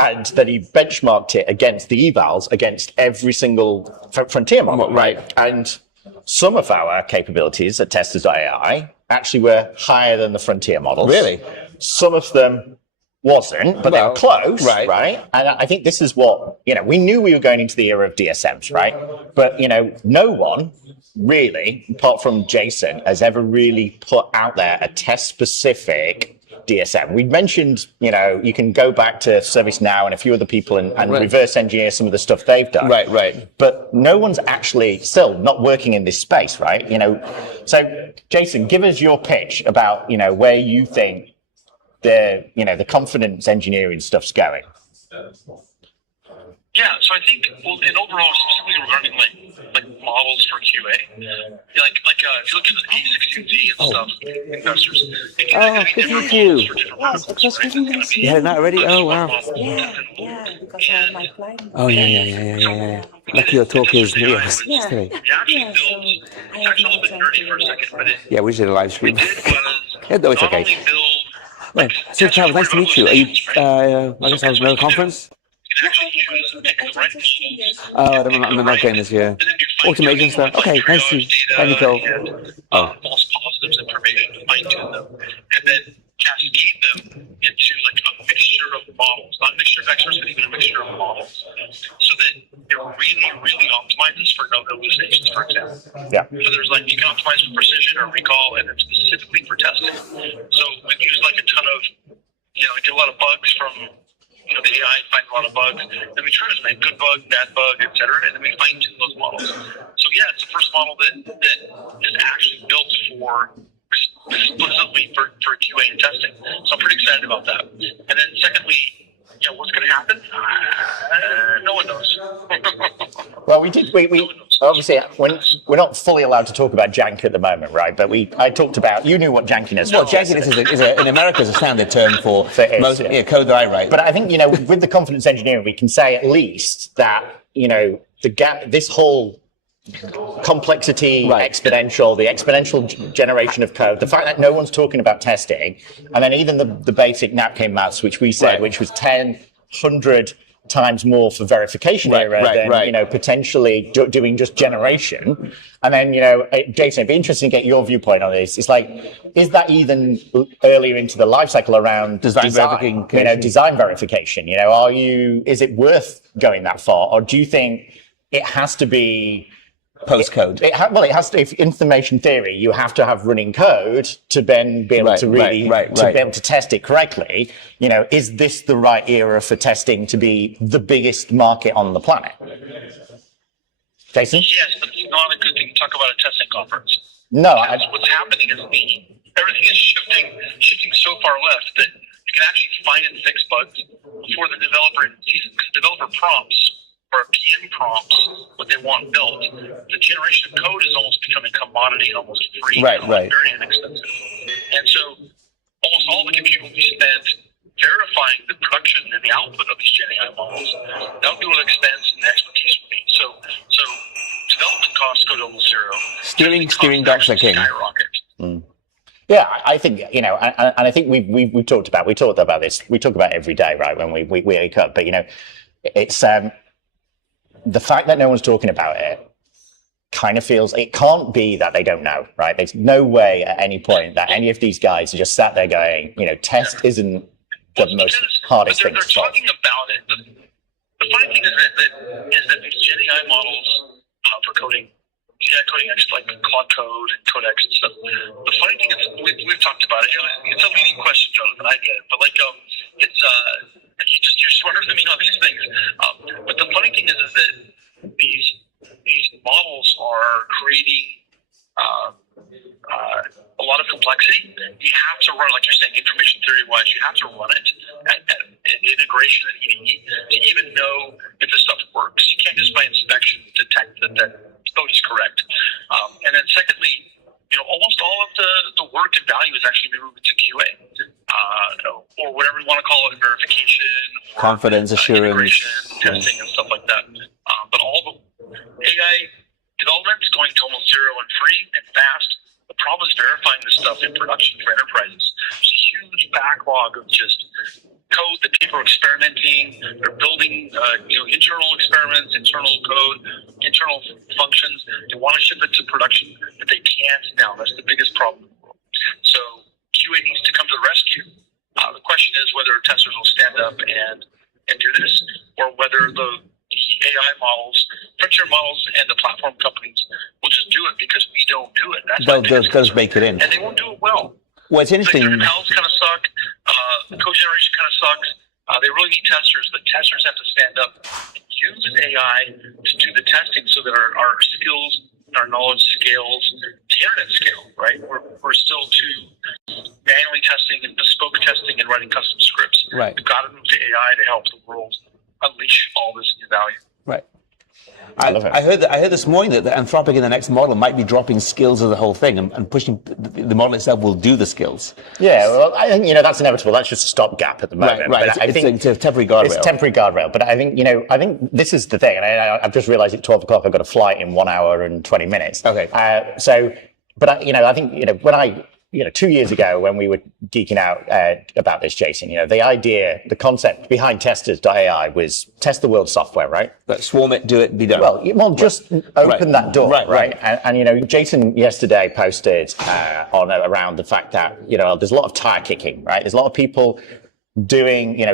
And that he benchmarked it against the evals against every single frontier model, right? And some of our capabilities at testers.ai actually were higher than the frontier models. Really? Some of them wasn't, but they were close, right? And I think this is what, we knew we were going into the era of DSMs, right? But, no one really, apart from Jason, has ever really put out there a test-specific DSM. We'd mentioned, you can go back to ServiceNow and a few other people and reverse engineer some of the stuff they've done. Right. But no one's actually still not working in this space, right? So Jason, give us your pitch about, where you think the confidence engineering stuff's going. Yeah, so I think, and overall, specifically regarding like models for QA, if you look at the A16Z and stuff, investors, they can good different to you. models for different markets. You had it already? Oh, wow. Yeah, because I have my flight. Oh, yeah. Lucky your talk is near. Yeah, It actually builds, I it's actually a little bit nerdy for a second, but Yeah, we did a live we stream. did was No, it's not okay. only build, Right. So, Charles, nice to meet you. Are you, I guess I was at a conference? you can actually use the right models. Oh, I'm not going this year. Automation stuff. Okay, nice to meet you. Hi, Nicole. False positives information to fine-tune them, and then cascade them into a mixture of models, not a mixture of experts, but even a mixture of models, so that it really optimizes for no hallucinations, for example. Yeah. So there's you can optimize for precision or recall, and then specifically for testing. So we've used a ton of, get a lot of bugs from the AI, find a lot of bugs, then we try to find good bug, bad bug, etc., and then we fine tune those models. So yeah, it's the first model that is actually built explicitly for QA and testing. So I'm pretty excited about that. And then secondly, what's going to happen? No one knows. Well, we obviously, we're not fully allowed to talk about jank at the moment, right? But I talked about, you knew what jankiness Well, was. jankiness in America is a standard term for most code that I write. But I think, with the confidence engineering, we can say at least that, the gap, this whole complexity exponential, the exponential generation of code, the fact that no one's talking about testing, and then even the basic napkin maths, which we said, which was 10, 100 times more for verification error than potentially doing just generation. And then Jason, it'd be interesting to get your viewpoint on this. It's like, is that even earlier into the life cycle around design verification? Is it worth going that far, or do you think it has to be postcode? It has to. If information theory, you have to have running code to then be able to really to be able to test it correctly. Is this the right era for testing to be the biggest market on the planet? Jason? Yes, but it's not a good thing to talk about a testing conference. No, what's happening is everything is shifting so far left that you can actually find and fix bugs before the developer sees it, because developer prompts or PM prompts what they want built. The generation of code is almost becoming a commodity and almost free, very inexpensive. And so almost all the compute will be spent verifying the production and the output of these Gen AI models. That'll be what the expense and the expertise will be. So development costs go to almost zero. Steering docs are king. Skyrocket. Yeah, I think and I think we talked about this. We talk about it every day, right? When we wake up, but it's the fact that no one's talking about it kind of feels, it can't be that they don't know, right? There's no way at any point that any of these guys are just sat there going, test isn't the most hardest thing to solve. They're talking about it. The funny thing is that these Gen AI models for coding, coding like Claude Code and Codex and stuff. The funny thing is, we've talked about it. It's a leading question, Jonathan. I get it, but you're smarter than me on these things. But the funny thing is that these models are creating a lot of complexity. You have to run, like you're saying, information theory-wise, you have to run it at integration and EDE to even know if this stuff works. You can't just by inspection detect that code is correct. And then secondly, almost all of the work and value is actually moved to QA, or whatever you want to call it, verification, or confidence assurance, integration, testing, and stuff like that. But all the AI development is going to almost zero and free and fast. The problem is verifying this stuff in production for enterprises. There's a huge backlog of just code that people are experimenting. They're building, internal experiments, internal code, internal functions. They want to ship it to production, but they can't now. That's the biggest problem in the world. So QA needs to come to the rescue. The question is whether testers will stand up and do this, or whether the AI models, frontier models, and the platform companies will just do it because we don't do it. They'll make it in, and they won't do it well. Well, it's interesting. The compels kind of suck. The code generation kind of sucks. They really need testers. The testers have to stand up and use AI to do the testing so that our skills and our knowledge scales to internet scale, right? We're still too manually testing and bespoke testing and writing custom scripts. Right. We've got to move to AI to help the world unleash all this new value. Right. I heard this morning that Anthropic in the next model might be dropping skills of the whole thing and pushing the model itself will do the skills. Yeah, well, I think that's inevitable. That's just a stopgap at the moment. Right. But It's a temporary guardrail. It's a temporary guardrail. But I think I think this is the thing, and I've just realised at 12 o'clock I've got a flight in 1 hour and 20 minutes. Okay. But I think when I 2 years ago when we were geeking out about this, Jason, the idea, the concept behind testers.ai was test the world software, right? But swarm it, do it, be done. Well, just open that door, right? And Jason yesterday posted around the fact that there's a lot of tire kicking, right? There's a lot of people doing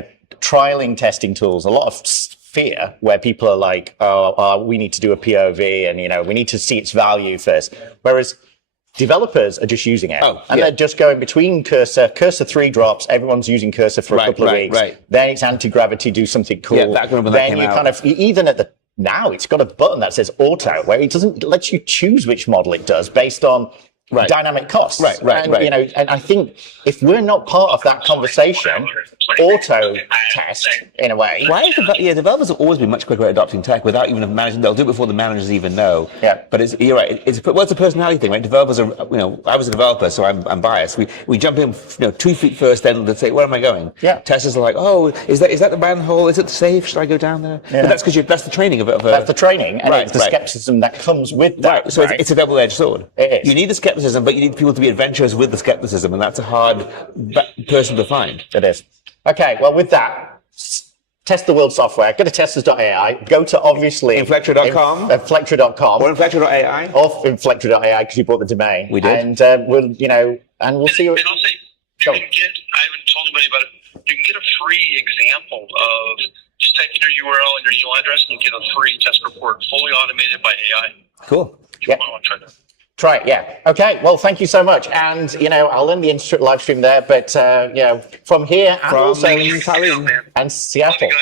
trialing testing tools, a lot of fear where people are like, we need to do a POV and we need to see its value first, whereas developers are just using it, they're just going between Cursor 3 drops. Everyone's using Cursor for a couple of weeks. Then it's anti-gravity, do something cool. Then you kind of, even at now it's got a button that says auto, where it doesn't let you choose which model it does based on dynamic costs. Right. And I think if we're not part of that conversation, auto test in a way. Why is developers have always been much quicker at adopting tech without even managing. They'll do it before the managers even know. Yeah. But you're right. It's a personality thing, right? Developers are, I was a developer, so I'm biased. We jump in, 2 feet first, then let's say, where am I going? Yeah. Testers are like, oh, is that the manhole? Is it safe? Should I go down there? Yeah. But that's because that's the training of a. That's the training, and Right, it's the right. skepticism that comes with that. Right. So it's a double-edged sword. It is. You need the skepticism, but you need people to be adventurous with the skepticism, and that's a hard person to find. It is. Okay, well, with that, test the world software. Go to testers.ai. Go to, obviously, Inflectra.com. Inflectra.com. Or Inflectra.ai. Or Inflectra.ai, because you bought the domain. We did. And we'll see you. And I'll say, you can get, I haven't told anybody about it, you can get a free example of, just type in your URL and your email address, and you get a free test report, fully automated by AI. Cool. If you want to try that. Try it, yeah. Okay, well, thank you so much. And, I'll end the live stream there, but, from here and From also Tallinn and Seattle. Guys.